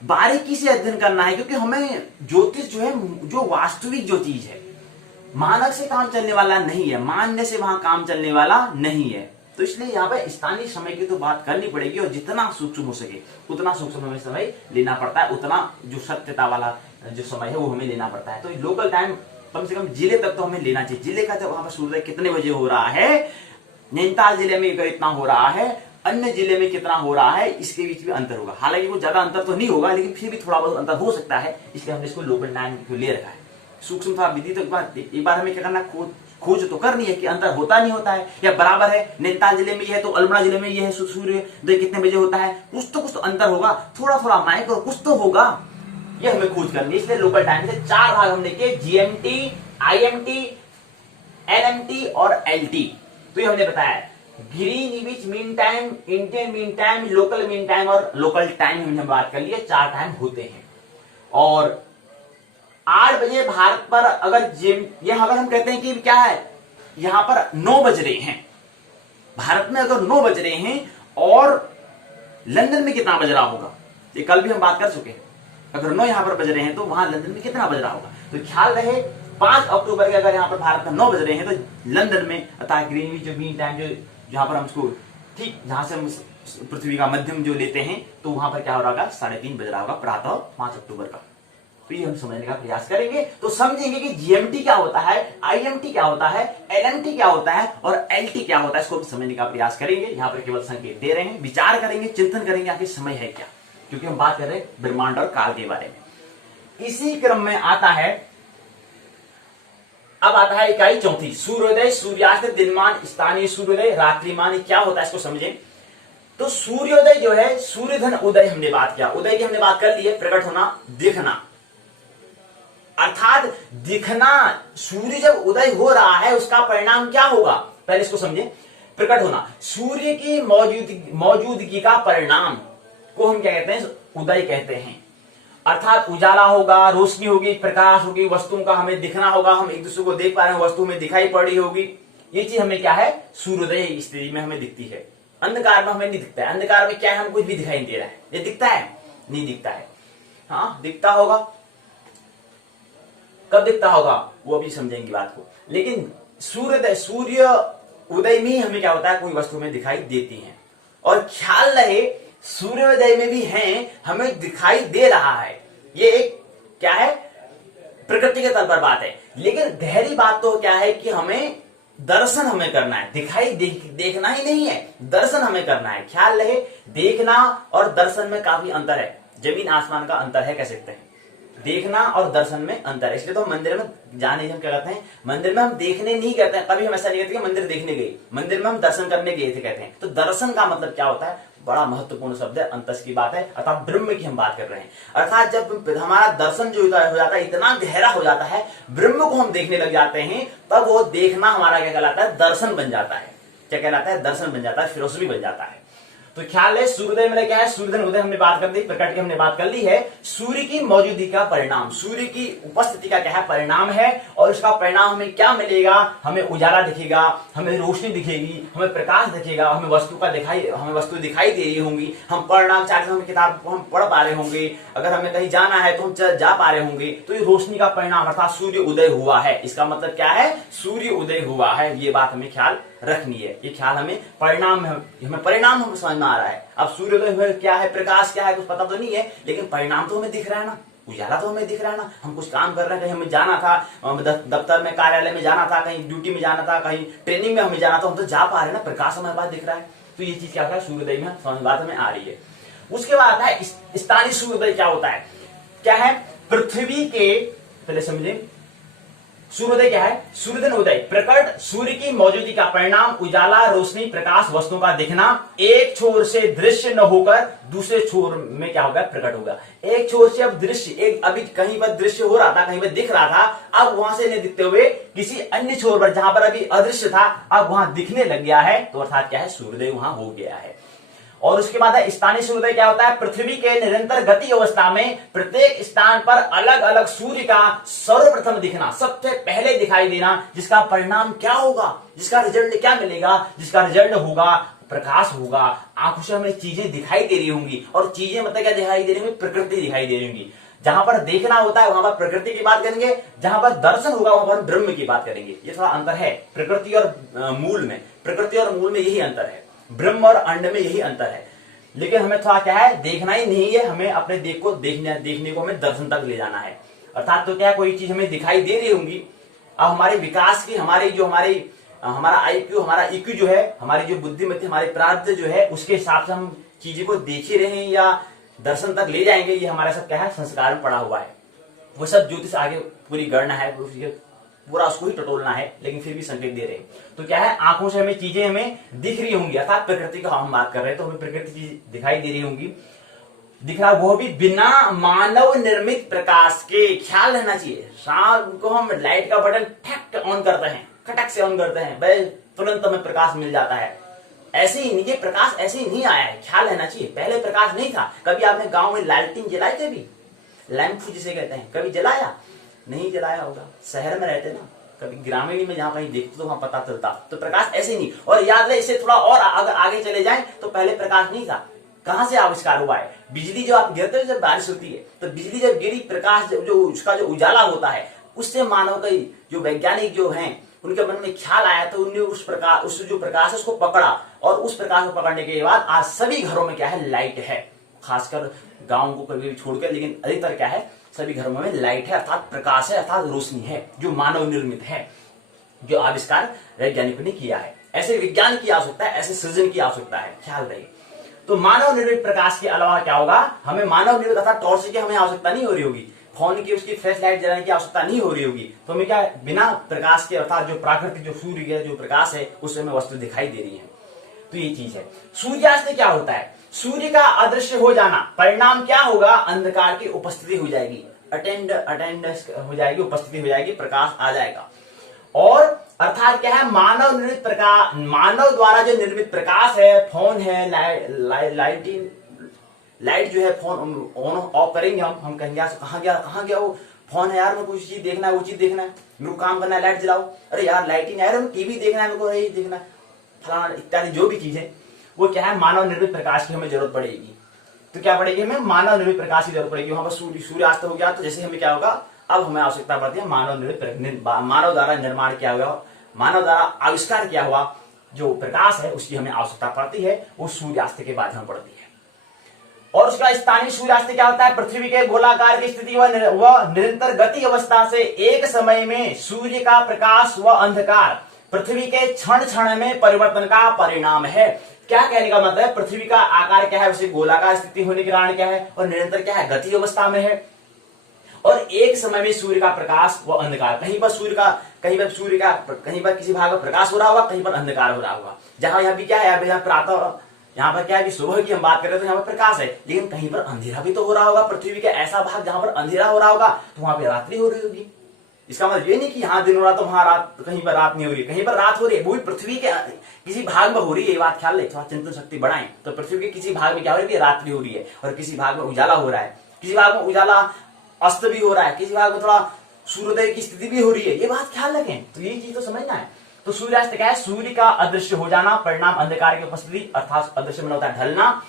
बारीकी से अध्ययन करना है, क्योंकि हमें ज्योतिष जो है, जो वास्तविक जो चीज है, मानक से काम चलने वाला नहीं है, मानने से वहां काम चलने वाला नहीं है। तो इसलिए यहाँ पे स्थानीय समय की तो बात करनी पड़ेगी, और जितना सूक्ष्म हो सके उतना सूक्ष्म हमें समय लेना पड़ता है, उतना जो सत्यता वाला जो समय है वो हमें लेना पड़ता है। तो लोकल टाइम कम से कम जिले तक तो हमें लेना चाहिए। जिले का जब वहां पर सूर्योदय कितने बजे हो रहा है, नैनीताल जिले में अगर इतना हो रहा है, अन्य जिले में कितना हो रहा है, इसके बीच में अंतर होगा। हालांकि वो ज्यादा अंतर तो नहीं होगा, लेकिन फिर भी थोड़ा बहुत अंतर हो सकता है, इसलिए हमने इसको लोकल टाइम को ले रखा है। सूक्ष्म था विधि तो एक बार हमें क्या करना, खोज तो करनी है कि अंतर होता नहीं होता है, या बराबर है, नैनीताल जिले में यह है तो अल्मोड़ा जिले में यह है, सूर्योदय कितने बजे होता है, कुछ तो अंतर होगा, थोड़ा थोड़ा माइक्रो कुछ तो होगा, ये हमें खोज करनी है। इसलिए लोकल टाइम से 4 भाग हमने किए, जीएमटी, आईएमटी, एलएमटी और एलटी। तो ये हमने बताया Greenwich mean time, Indian mean time, local mean time और लोकल टाइम हमने बात कर लिया, 4 टाइम होते हैं। और 8 बजे भारत पर अगर अगर हम कहते हैं कि क्या है, यहां पर 9 बज रहे हैं, भारत में अगर 9 बज रहे हैं, और लंदन में कितना बज रहा होगा, ये कल भी हम बात कर चुके हैं। अगर 9 यहां पर बज रहे हैं तो वहां लंदन में कितना बज रहा होगा। तो ख्याल रहे 5 अक्टूबर के अगर यहाँ पर भारत में 9 बज रहे हैं, तो लंदन में अर्थात ग्रीनविच जो मीन टाइम, जो जहां पर हम उसको ठीक जहां से हम पृथ्वी का मध्यम जो लेते हैं, तो वहां पर क्या हो रहा होगा, 3:30 बज रहा होगा प्रातः 5 अक्टूबर का। तो ये हम समझने का प्रयास करेंगे, तो समझेंगे कि जीएमटी क्या होता है, आईएमटी क्या होता है, एलएमटी क्या होता है और एलटी क्या होता है, इसको समझने का प्रयास करेंगे। यहाँ पर केवल संकेत दे रहे हैं, विचार करेंगे, चिंतन करेंगे आखिर समय है क्या, क्योंकि हम बात कर रहे हैं ब्रह्मांड और काल के बारे में। इसी क्रम में आता है, अब आता है इकाई चौथी, सूर्योदय, सूर्यास्त, दिनमान, स्थानीय सूर्योदय, रात्रिमान, क्या होता है इसको समझें। तो सूर्योदय जो है, सूर्यधन उदय हमने बात किया, उदय की हमने बात कर ली है, प्रकट होना, दिखना, अर्थात दिखना। सूर्य जब उदय हो रहा है उसका परिणाम क्या होगा, पहले इसको समझें। प्रकट होना, सूर्य की मौजूदगी का परिणाम को हम क्या कहते हैं, उदय कहते हैं। अर्थात उजाला होगा, रोशनी होगी, प्रकाश होगी, वस्तुओं का हमें दिखना होगा, हम एक दूसरे को देख पा रहे हैं, वस्तु में दिखाई पड़ रही होगी, ये चीज हमें क्या है, सूर्योदय स्थिति में हमें दिखती है। अंधकार में हमें नहीं दिखता है, अंधकार में क्या है, हम कुछ भी दिखाई नहीं दे रहा है, ये दिखता है, नहीं दिखता है। हाँ दिखता होगा, कब दिखता होगा वो अभी समझेंगे बात को। लेकिन सूर्य उदय में हमें क्या होता है, कोई वस्तु में दिखाई देती है। और ख्याल रहे सूर्योदय में भी है, हमें दिखाई दे रहा है। ये एक क्या है, प्रकृति के तल पर बात है। लेकिन गहरी बात तो क्या है कि हमें दर्शन हमें करना है, दिखाई देखना ही नहीं है, दर्शन हमें करना है। ख्याल रहे देखना और दर्शन में काफी अंतर है, जमीन आसमान का अंतर है कह सकते हैं। देखना और दर्शन में अंतर है। इसलिए तो मंदिर में जाने हम क्या कहते हैं, मंदिर में हम देखने नहीं कहते हैं, कभी हम ऐसा नहीं कहते कि मंदिर देखने गए, मंदिर में हम दर्शन करने गए थे कहते हैं। तो दर्शन का मतलब क्या होता है, बड़ा महत्वपूर्ण शब्द है, अंतस की बात है, अर्थात ब्रह्म की हम बात कर रहे हैं। अर्थात जब हमारा दर्शन जो हो जाता है, इतना गहरा हो जाता है, ब्रह्म को हम देखने लग जाते हैं, तब वो देखना हमारा क्या कहलाता है, दर्शन बन जाता है। क्या कहलाता है, दर्शन बन जाता है, फिलोसफी बन जाता है। तो ख्याल है सूर्योदय में क्या है, सूर्योदय उदय हमने बात कर दी, प्रकट की हमने बात कर ली है। सूर्य की मौजूदगी का परिणाम, सूर्य की उपस्थिति का क्या है, परिणाम है। और इसका परिणाम हमें क्या मिलेगा, हमें उजाला दिखेगा, हमें रोशनी दिखेगी, हमें प्रकाश दिखेगा, हमें वस्तु दिखाई दे रही होंगी, हम पढ़ना चाहते हैं, किताब हम पढ़ पा रहे होंगे, अगर हमें कहीं जाना है तो हम जा पा रहे होंगे। तो ये रोशनी का परिणाम अर्थात सूर्य उदय हुआ है, इसका मतलब क्या है, सूर्य उदय हुआ है। ये बात हमें ख्याल रखनी है, ये ख्याल हमें परिणाम हमें समझ में आ रहा है। अब सूर्योदय क्या है, प्रकाश क्या है, कुछ पता तो नहीं है, लेकिन परिणाम तो हमें दिख रहा है ना, उजाला तो हमें दिख रहा है ना। हम कुछ काम कर रहे हैं, कहीं हमें जाना था, दफ्तर में, कार्यालय में जाना था, कहीं ड्यूटी में जाना था, कहीं ट्रेनिंग में हमें जाना था, हम तो जा पा रहे हैं ना, प्रकाश हमारे पास दिख रहा है। तो ये चीज क्या होता है, सूर्योदय में समझ बात हमें आ रही है। उसके बाद है स्थानीय सूर्योदय। क्या होता है, क्या है, पृथ्वी के, पहले समझे सूर्योदय क्या है, सूर्योदय उदय प्रकट सूर्य की मौजूदगी का परिणाम, उजाला, रोशनी, प्रकाश, वस्तुओं का दिखना, एक छोर से दृश्य न होकर दूसरे छोर में क्या होगा, प्रकट होगा। एक छोर से अब दृश्य, एक अभी कहीं पर दृश्य हो रहा था, कहीं पर दिख रहा था, अब वहां से नहीं दिखते हुए किसी अन्य छोर पर जहां पर अभी अदृश्य था, अब वहां दिखने लग गया है, तो अर्थात क्या है, सूर्योदय वहां हो गया है। और उसके बाद है स्थानीय सूर्योदय। क्या होता है, पृथ्वी के निरंतर गति अवस्था में प्रत्येक स्थान पर अलग अलग सूर्य का सर्वप्रथम दिखना, सबसे पहले दिखाई देना, जिसका परिणाम क्या होगा, जिसका रिजल्ट क्या मिलेगा, जिसका रिजल्ट होगा प्रकाश होगा। आंखों से हमें चीजें दिखाई दे रही होंगी, और चीजें मतलब क्या दिखाई दे रही होंगी, प्रकृति दिखाई दे रही होंगी। जहां पर देखना होता है वहां पर प्रकृति की बात करेंगे, जहां पर दर्शन होगा वहां पर ब्रह्म की बात करेंगे। ये थोड़ा अंतर है प्रकृति और मूल में, प्रकृति और मूल में यही अंतर है, ब्रह्म और अंड में यही अंतर है। लेकिन हमें थोड़ा क्या है, देखना ही नहीं है, हमें अपने देखने को हमें दर्शन तक ले जाना है। अर्थात तो क्या, कोई चीज हमें दिखाई दे रही होंगी, अब हमारे विकास की, हमारा आईक्यू, हमारा ईक्यू जो है, हमारी जो बुद्धिमत्ता, हमारे प्रारब्ध जो है, उसके हिसाब से हम चीजें को देख ही रहे हैं या दर्शन तक ले जाएंगे, ये हमारा सब क्या है, संस्कार में पड़ा हुआ है। वो सब ज्योतिष आगे पूरी गणना है, पूरा उसको ही टटोलना है, लेकिन फिर भी संकेत दे रहे हैं। तो क्या है, आंखों से हमें चीजें हमें दिख रही होंगी, अर्थात प्रकृति का हम बात कर रहे हैं, तो हमें प्रकृति चीज दिखाई दे रही होंगी, दिख रहा, वो भी बिना मानव निर्मित प्रकाश के। ख्याल रहना चाहिए, शाम को हम लाइट का बटन ठक ऑन करते हैं, खटक से ऑन करते हैं, भाई तुरंत हमें प्रकाश मिल जाता है। ऐसे ही नहीं, ये प्रकाश ऐसे ही नहीं आया है, ख्याल रहना चाहिए। पहले प्रकाश नहीं था। कभी आपने गांव में लालटेन जलाई, कभी लैंप जिसे कहते हैं, कभी जलाया नहीं, जलाया होगा, शहर में रहते ना, कभी ग्रामीण में जहां कहीं देखते तो वहां पता चलता। तो प्रकाश ऐसे नहीं। और याद रहे, इससे थोड़ा और अगर आगे चले जाएं तो पहले प्रकाश नहीं था। कहां से आविष्कार हुआ है, बिजली जो आप गिरते हो, जब बारिश होती है तो बिजली जब गिरी, प्रकाश जो उसका जो उजाला होता है, उससे मानव का जो वैज्ञानिक जो हैं, उनके मन में ख्याल आया, तो उन्होंने उस जो प्रकाश है उसको पकड़ा, और उस प्रकाश को पकड़ने के बाद आज सभी घरों में क्या है, लाइट है। खासकर गांव को कभी छोड़कर, लेकिन अधिकतर क्या है, सभी घरों में लाइट है, अर्थात प्रकाश है, अर्थात रोशनी है, जो मानव निर्मित है, जो आविष्कार वैज्ञानिकों ने किया है। ऐसे विज्ञान की आवश्यकता है, ऐसे सृजन की आवश्यकता है, ख्याल रहे। तो मानव निर्मित प्रकाश के अलावा क्या होगा, हमें मानव निर्मित अर्थात टॉर्च की हमें आवश्यकता नहीं हो रही होगी, फोन की उसकी फ्लैश लाइट जलाने की आवश्यकता नहीं हो रही होगी। तो हमें क्या, बिना प्रकाश के, अर्थात जो प्राकृतिक जो सूर्य का जो प्रकाश है, उससे हमें वस्तु दिखाई दे रही है। तो ये चीज है। सूर्यास्त क्या होता है, सूर्य का अदृश्य हो जाना, परिणाम क्या होगा, अंधकार की उपस्थिति हो जाएगी, अटेंडेंस हो जाएगी, उपस्थिति हो जाएगी, प्रकाश आ जाएगा। और अर्थात क्या है, मानव निर्मित प्रकाश, मानव द्वारा जो निर्मित प्रकाश है, फोन है, लाइट जो है, फोन ऑन ऑफ करेंगे हम कहेंगे कहां गया वो फोन है यार, मेरे को चीज देखना है, वो चीज देखना है, मेरे को काम करना है, लाइट जलाओ, अरे यार लाइट ही नहीं आ रहा, टीवी देखना है, मेरे को यही देखना है, फलाना इत्यादि जो भी चीज है, वो क्या है, मानव निर्मित प्रकाश की हमें जरूरत पड़ेगी। तो क्या पड़ेगी हमें मानव निर्मित प्रकाश की जरूरत पड़ेगी। वहां पर सूर्यास्त हो गया तो जैसे हमें क्या होगा, अब हमें आवश्यकता पड़ती है मानव द्वारा निर्माण किया हुआ, मानव द्वारा आविष्कार किया हुआ जो प्रकाश है उसकी हमें आवश्यकता पड़ती है, वो सूर्यास्त के बाद हमें पड़ती है। और उसका स्थानीय सूर्यास्त क्या होता है, पृथ्वी के गोलाकार की स्थिति व निरंतर गति अवस्था से एक समय में सूर्य का प्रकाश व अंधकार पृथ्वी के क्षण क्षण में परिवर्तन का परिणाम है। क्या कहने का मतलब है, पृथ्वी का आकार क्या है, उसे गोलाकार स्थिति होने के कारण क्या है, और निरंतर क्या है, गति अवस्था में है। और एक समय में सूर्य का प्रकाश व अंधकार, कहीं पर कहीं पर किसी भाग में प्रकाश हो रहा होगा, कहीं पर अंधकार हो रहा होगा। जहां यहाँ भी क्या है, यहाँ प्रातः यहाँ पर क्या है कि सुबह की हम बात करें तो यहाँ पर प्रकाश है, लेकिन कहीं पर अंधेरा भी तो हो रहा होगा। पृथ्वी का ऐसा भाग जहां पर अंधेरा हो रहा होगा तो वहां पर रात्रि हो रही होगी। इसका मतलब ये नहीं कि यहाँ दिन हो रहा तो वहां रात, कहीं पर रात नहीं हो रही, कहीं पर रात हो रही है, वो भी पृथ्वी के किसी भाग में हो रही है। ये बात ख्याल ले, थोड़ा चिंतन शक्ति बढ़ाएं। तो पृथ्वी के किसी भाग में क्या हो रही है, रात्रि हो रही है, और किसी भाग में उजाला हो रहा है, किसी भाग में उजाला अस्त भी हो रहा है, किसी भाग में थोड़ा सूर्योदय की स्थिति भी हो रही है। ये बात ख्याल रखें, तो ये चीज तो समझना है। तो सूर्यास्त क्या है, सूर्य का अदृश्य हो जाना, परिणाम अंधकार की उपस्थिति, अर्थात अदृश्य में होता है ढलना।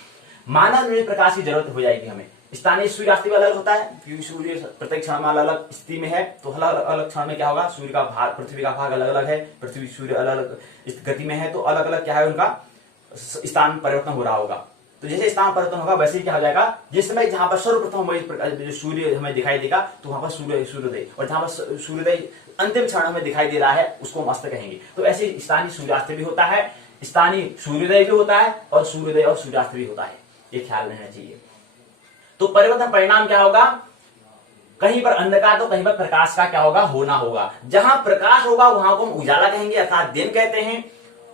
मानव निर्मित प्रकाश की जरूरत हो जाएगी हमें। स्थानीय सूर्यास्त भी अलग होता है, क्योंकि सूर्य प्रत्येक क्षण में अलग अलग स्थिति में है, तो अलग अलग क्षण में क्या होगा, सूर्य का भाग, पृथ्वी का भाग अलग अलग है, पृथ्वी सूर्य अलग अलग गति में है, तो अलग अलग क्या है, उनका स्थान परिवर्तन हो रहा होगा। तो जैसे स्थान परिवर्तन होगा वैसे ही क्या हो जाएगा, जिस समय जहां पर सर्वप्रथम जो सूर्य हमें दिखाई देगा तो वहां पर सूर्योदय, और जहां पर सूर्योदय अंतिम क्षण हमें दिखाई दे रहा है उसको हम अस्त कहेंगे। तो ऐसे स्थानीय सूर्यास्त भी होता है, स्थानीय सूर्योदय भी होता है, और सूर्योदय और सूर्यास्त भी होता है, ये ख्याल रहना चाहिए। तो परिवर्तन परिणाम क्या होगा, कहीं पर अंधकार तो कहीं पर प्रकाश का क्या होगा, होना होगा। जहां प्रकाश होगा वहां को हम उजाला कहेंगे, अर्थात दिन कहते हैं।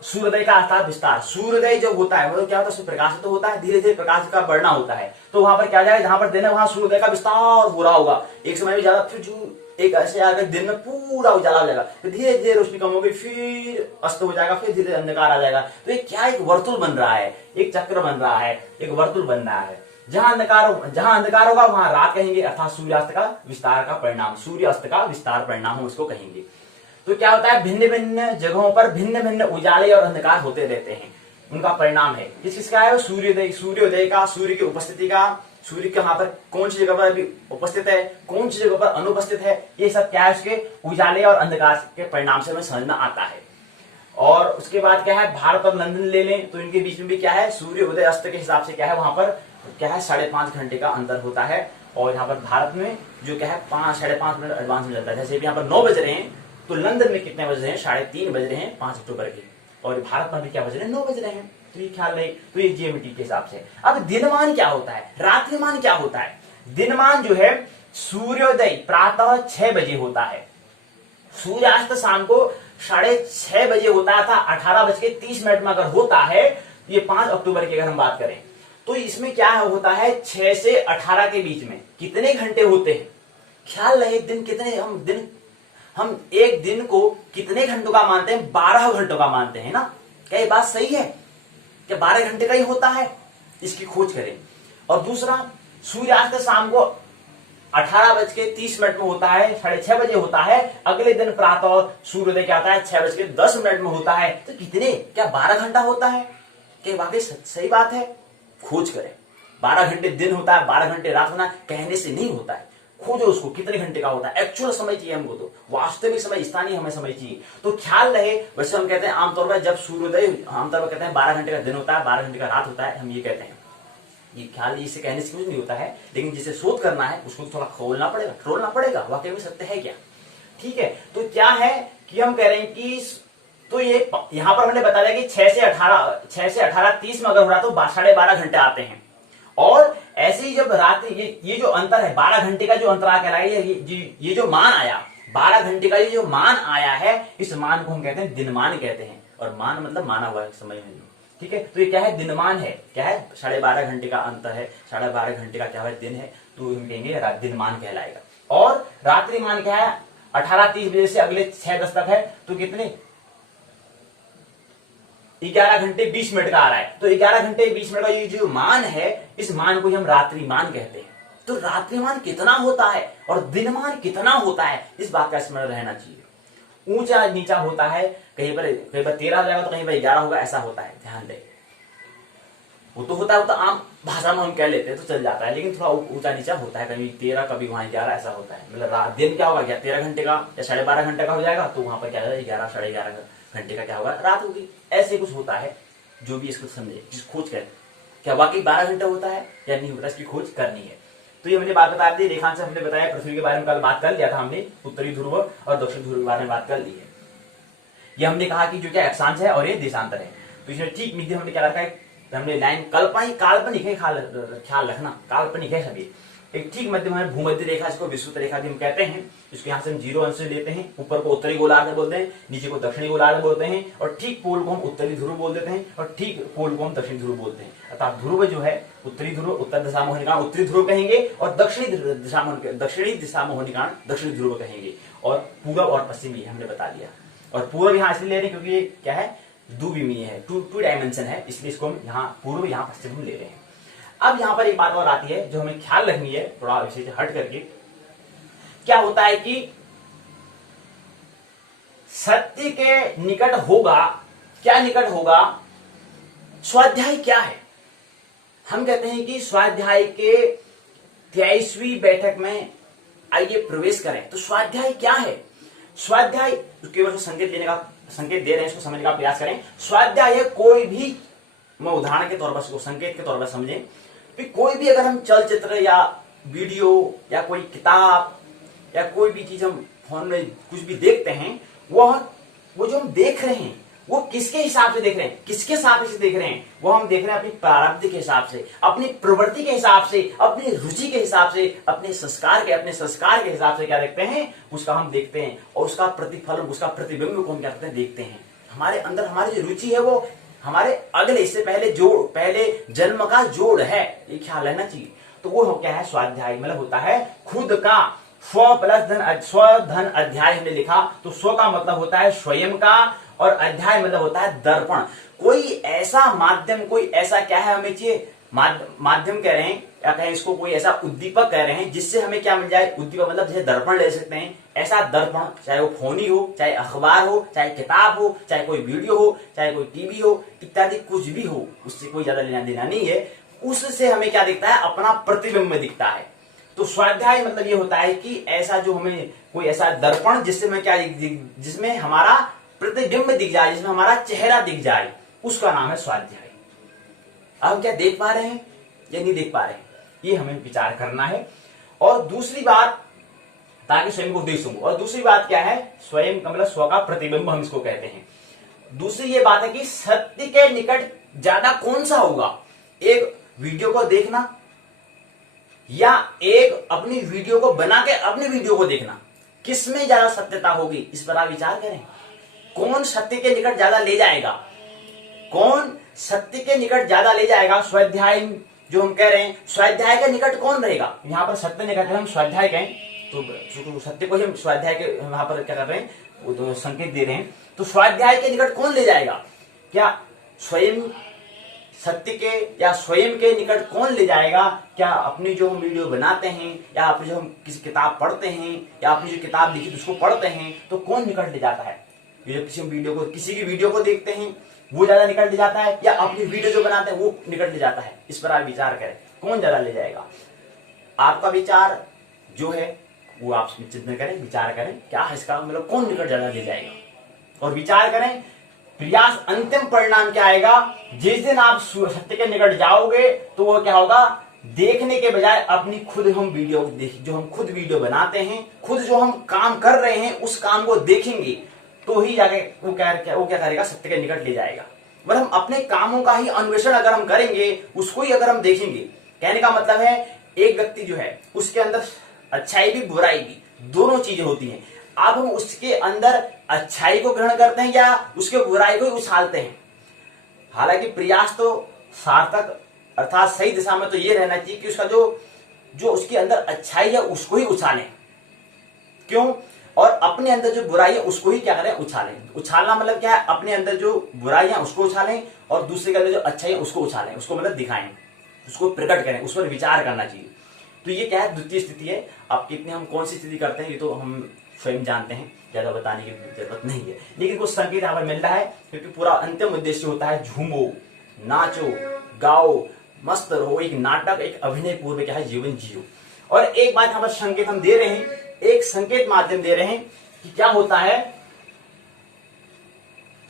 सूर्योदय का अर्थात विस्तार, सूर्योदय जब होता है वो क्या होता है, उसमें प्रकाश तो होता है, धीरे धीरे प्रकाश का बढ़ना होता है, तो वहां पर क्या जाएगा, जहां पर दिन है वहां सूर्योदय का विस्तार हो रहा होगा। एक समय में ज्यादा, फिर जो एक ऐसे आकर दिन में पूरा उजाला हो जाएगा, फिर धीरे धीरे रोशनी कम होगी, फिर अस्त हो जाएगा, फिर धीरे अंधकार आ जाएगा। तो ये क्या, एक वर्तुल बन रहा है, एक चक्र बन रहा है, एक वर्तुल बन रहा है। जहां अंधकार होगा वहां रात कहेंगे, अर्थात सूर्यास्त का विस्तार का परिणाम, सूर्यास्त का विस्तार परिणाम हम उसको कहेंगे। तो क्या होता है, भिन्न भिन्न जगहों पर भिन्न भिन्न उजाले और अंधकार होते रहते हैं, उनका परिणाम है। किसका है, सूर्योदय का, सूर्य की उपस्थिति का, सूर्य के वहां पर कौन सी जगह पर अभी उपस्थित है, कौन सी जगह पर अनुपस्थित है, ये सब क्या है, उसके उजाले और अंधकार के परिणाम से हमें समझना आता है। और उसके बाद क्या है, भारत और लंदन ले लें तो इनके बीच में भी क्या है, सूर्य उदय अस्त के हिसाब से क्या है, वहां पर क्या है 5.5 घंटे का अंतर होता है। और यहाँ पर भारत में जो क्या है 5-5.5 मिनट एडवांस में चलता है। जैसे भी यहाँ पर 9 बज रहे हैं तो लंदन में कितने बज रहे हैं, 3:30 बज रहे हैं 5 अक्टूबर के, और भारत में भी क्या बज रहे हैं, 9 बज रहे हैं। तो ये ख्याल रहे, तो ये जीएमटी के हिसाब से। अब दिनमान क्या होता है, रात्रिमान क्या होता है। दिनमान जो है, सूर्योदय प्रातः 6 बजे होता है, सूर्यास्त शाम को 6:30 बजे होता था। 18:30 में अगर होता है, ये 5 अक्टूबर की अगर हम बात करें, तो इसमें क्या होता है, 6 से 18 के बीच में कितने घंटे होते हैं। ख्याल रहे, दिन कितने, हम एक दिन को कितने घंटों का मानते हैं, 12 घंटों का मानते हैं ना। क्या ये बात सही है, क्या 12 घंटे का ही होता है, इसकी खोज करें। और दूसरा, सूर्यास्त शाम को 18:30 में होता है, 6:30 बजे होता है। अगले दिन प्रातः सूर्योदय क्या होता है, 6:10 में होता है। तो कितने, क्या 12 घंटा होता है, क्या वाकई सही बात है, खोज करें। 12 घंटे दिन होता है, 12 घंटे रात होना कहने से नहीं होता है, खोजो उसको कितने घंटे का होता है। एक्चुअल समय चाहिए हमको, तो वास्तविक समय, स्थानीय हमें समय चाहिए। तो ख्याल रहे, वैसे हम कहते हैं आमतौर पर जब सूर्योदय, आमतौर पर कहते हैं 12 घंटे का दिन होता है, 12 घंटे का रात होता है, हम ये कहते हैं। ये ख्याल इसे कहने से कुछ नहीं होता है, लेकिन जिसे शोध करना है उसको थोड़ा खोलना पड़ेगा, टोलना पड़ेगा, वाकई में सत्य है क्या। ठीक है, तो क्या है कि हम कह रहे हैं कि, तो ये यहां पर हमने बता दिया कि 6 से 18:30 में अगर हो रहा तो 12.5 घंटे आते हैं। और ऐसे ही जब रात, ये जो अंतर है 12 घंटे का जो अंतराल कहलाएगा, ये जो मान आया 12 घंटे का, ये जो मान आया है, इस मान को हम कहते हैं दिनमान कहते हैं। और मान मतलब माना हुआ समय में, ठीक है। तो ये क्या है, दिनमान है, क्या है 12.5 घंटे का अंतर है, 12.5 घंटे का क्या है, दिन है, तो हम कहेंगे दिनमान कहलाएगा। और रात्रिमान क्या है, 18:30 बजे से अगले 6:10 तक है, तो कितने 11 घंटे 20 मिनट का आ रहा है। तो 11 घंटे 20 मिनट का ये जो मान है, इस मान को ही हम रात्रिमान कहते हैं। तो रात्रिमान कितना होता है और दिनमान कितना होता है, इस बात का स्मरण रहना चाहिए। ऊंचा नीचा होता है, कहीं पर 13 हो जाएगा तो कहीं पर 11 होगा, ऐसा होता है, ध्यान दें। वो तो होता है, वो तो आम भाषा में हम कह लेते हैं तो चल जाता है, लेकिन थोड़ा ऊंचा नीचा होता है, कभी 13 कभी वहां 11 ऐसा होता है। मतलब रात दिन क्या होगा, 13 घंटे का या 12.5 घंटे का हो जाएगा, तो वहां पर क्या होगा 11 11.5 घंटे का क्या होगा, रात होगी। ऐसे कुछ होता है, जो भी इसको समझे, जिस खोज कर क्या वाकई 12 घंटे होता है या नहीं होता, इसकी खोज करनी है। तो ये हमने बात बता दी। रेखांश से हमने बताया पृथ्वी के बारे में कल बात कर लिया था हमने, उत्तरी ध्रुव और दक्षिण ध्रुव के बारे में बात कर ली है। ये हमने कहा कि जो क्या अक्षांश है और ये देशांतर है, तो इसमें ठीक मध्य हमने क्या रखा है, हमने लाइन काल्पनिक है, ख्याल रखना काल्पनिक है सभी। एक ठीक मध्य में भूमध्य रेखा, इसको विषुवत रेखा भी हम कहते हैं। इसको यहाँ से हम 0 अंश लेते हैं, ऊपर को उत्तरी गोलार्ध बोलते हैं, नीचे को दक्षिणी गोलार्ध बोलते हैं, और ठीक पोल को हम उत्तरी ध्रुव बोल देते हैं, और ठीक पोल को हम दक्षिण ध्रुव बोलते हैं। अर्थात ध्रुव जो है उत्तरी ध्रुव, उत्तर दिशा में होने का उत्तरी ध्रुव कहेंगे, और दक्षिणी दिशा में होने का दक्षिणी ध्रुव कहेंगे। और पूर्व और पश्चिम ये हमने बता दिया। और पूर्व यहाँ इसलिए ले रहे हैं क्योंकि ये क्या है, द्विविमीय है, टू डायमेंशन है, इसलिए इसको हम यहाँ पूर्व यहाँ पश्चिम हम ले रहे हैं। अब यहाँ पर एक बात और आती है जो हमें ख्याल रखनी है, थोड़ा विषय से हट करके। क्या होता है कि सत्य के निकट होगा, क्या निकट होगा, स्वाध्याय क्या है। हम कहते हैं कि स्वाध्याय के 23वीं बैठक में आइए प्रवेश करें। तो स्वाध्याय क्या है, स्वाध्याय केवल संकेत दे रहे हैं, इसको समझने का प्रयास करें। स्वाध्याय है कोई भी, मैं उदाहरण के तौर पर इसको संकेत के तौर पर समझें कि कोई भी अगर हम चलचित्र या वीडियो या कोई किताब या कोई भी चीज हम फोन में कुछ भी देखते हैं, वो जो हम देख रहे हैं वो किसके हिसाब से देख रहे हैं, किसके हिसाब से देख रहे हैं, वो हम देख रहे हैं अपनी प्रारब्ध के हिसाब से, अपनी प्रवृत्ति के हिसाब से, अपनी रुचि के हिसाब से, अपने संस्कार के हिसाब से क्या देखते हैं, उसका हम देखते हैं, और उसका प्रतिफल, उसका प्रतिबिंब को हम क्या करते हैं, देखते हैं। हमारे अंदर हमारी जो रुचि है वो हमारे अगले, इससे पहले जन्म का जोड़ है, ये ख्याल रहना चाहिए। तो वो क्या है, स्वाध्याय मतलब होता है खुद का, स्व धन अध्याय हमने लिखा, तो स्व का मतलब होता है स्वयं का, और अध्याय मतलब होता है दर्पण। कोई ऐसा माध्यम, कोई ऐसा क्या है हमें चाहिए, माध्यम कह रहे हैं या कहें इसको कोई ऐसा उद्दीपक कह रहे हैं जिससे हमें क्या मिल जाए, उद्दीपक मतलब जैसे दर्पण ले सकते हैं, ऐसा दर्पण, चाहे वो फोनी हो, चाहे अखबार हो, चाहे किताब हो, चाहे कोई वीडियो हो, चाहे कोई टीवी हो, इत्यादि कुछ भी हो, उससे कोई ज्यादा लेना देना नहीं है। उससे हमें क्या दिखता है, अपना प्रतिबिंब दिखता है। तो स्वाध्याय मतलब ये होता है कि ऐसा जो हमें कोई ऐसा दर्पण जिससे मैं क्या, जिसमें हमारा प्रतिबिंब दिख जाए, जिसमें हमारा चेहरा दिख जाए, उसका नाम है स्वाध्याय। अब क्या देख पा रहे हैं या नहीं देख पा रहे हैं, ये हमें विचार करना है। और दूसरी बात, ताकि स्वयं को देख सकूं, और दूसरी बात क्या है, स्वयं का मतलब स्व का प्रतिबिंब हम इसको कहते हैं। दूसरी ये बात है कि सत्य के निकट ज्यादा कौन सा होगा, एक वीडियो को देखना या एक अपनी वीडियो को बना के अपनी वीडियो को देखना, किसमें ज्यादा सत्यता होगी, इस पर आप विचार करें। कौन सत्य के निकट ज्यादा ले जाएगा, कौन सत्य के निकट ज्यादा ले जाएगा। स्वाध्याय जो हम कह रहे हैं, स्वाध्याय के निकट कौन रहेगा, यहाँ पर सत्य निकट है, हम स्वाध्याय कहें तो सत्य को ही हम स्वाध्याय के वहां पर क्या कर रहे हैं, वो तो संकेत दे रहे हैं। तो स्वाध्याय के निकट कौन ले जाएगा, क्या स्वयं सत्य के या स्वयं के निकट कौन ले जाएगा, क्या अपनी जो हम वीडियो बनाते हैं या अपनी जो हम किसी किताब पढ़ते हैं या अपनी जो किताब लिखी उसको पढ़ते हैं, तो कौन निकट ले जाता है, ये जो किसी की वीडियो को देखते हैं वो ज्यादा निकट ले जाता है, या अपनी वीडियो जो बनाते हैं वो निकट ले जाता है। इस पर आप विचार करें, कौन ज्यादा ले जाएगा। आपका विचार जो है वो आप चिंतन करें, विचार करें, क्या है इसका मतलब कौन निकट ज्यादा ले जाएगा, और विचार करें। प्रयास अंतिम परिणाम क्या आएगा, जिस दिन आप सत्य के निकट जाओगे तो वो क्या होगा, देखने के बजाय अपनी खुद हम वीडियो जो हम खुद वीडियो बनाते हैं, खुद जो हम काम कर रहे हैं उस काम को देखेंगे, तो ही जाके वो क्या करेगा, सत्य के निकट ले जाएगा। मतलब हम अपने कामों का ही अन्वेषण अगर हम करेंगे, उसको ही अगर हम देखेंगे, कहने का मतलब है एक व्यक्ति जो है उसके अंदर अच्छाई भी बुराई भी दोनों चीजें होती हैं। अब हम उसके अंदर अच्छाई को ग्रहण करते हैं या उसके बुराई को ही उछालते हैं। हालांकि प्रयास तो सार्थक अर्थात सही दिशा में तो ये रहना चाहिए कि उसका जो उसके अंदर अच्छाई है उसको ही उछालें, क्यों, और अपने अंदर जो बुराई है उसको ही क्या करें, उछालें। उछालना मतलब क्या है, अपने अंदर जो बुराई है उसको उछालें और दूसरे के अंदर जो अच्छाई है उसको उछालें, उसको मतलब दिखाएं, उसको प्रकट करें, उस पर विचार करना चाहिए। तो ये क्या है, द्वितीय स्थिति है। अब कितने हम कौन सी स्थिति करते हैं ये तो हम स्वयं जानते हैं, ज्यादा बताने की जरूरत नहीं है, लेकिन कुछ संकेत यहाँ पर मिल रहा है, क्योंकि पूरा अंतिम उद्देश्य होता है झूमो, नाचो, गाओ, मस्त रहो, एक नाटक, एक अभिनय पूर्व क्या है जीवन जियो। और एक बात यहाँ पर संकेत हम दे रहे हैं, एक संकेत माध्यम दे रहे हैं कि क्या होता है,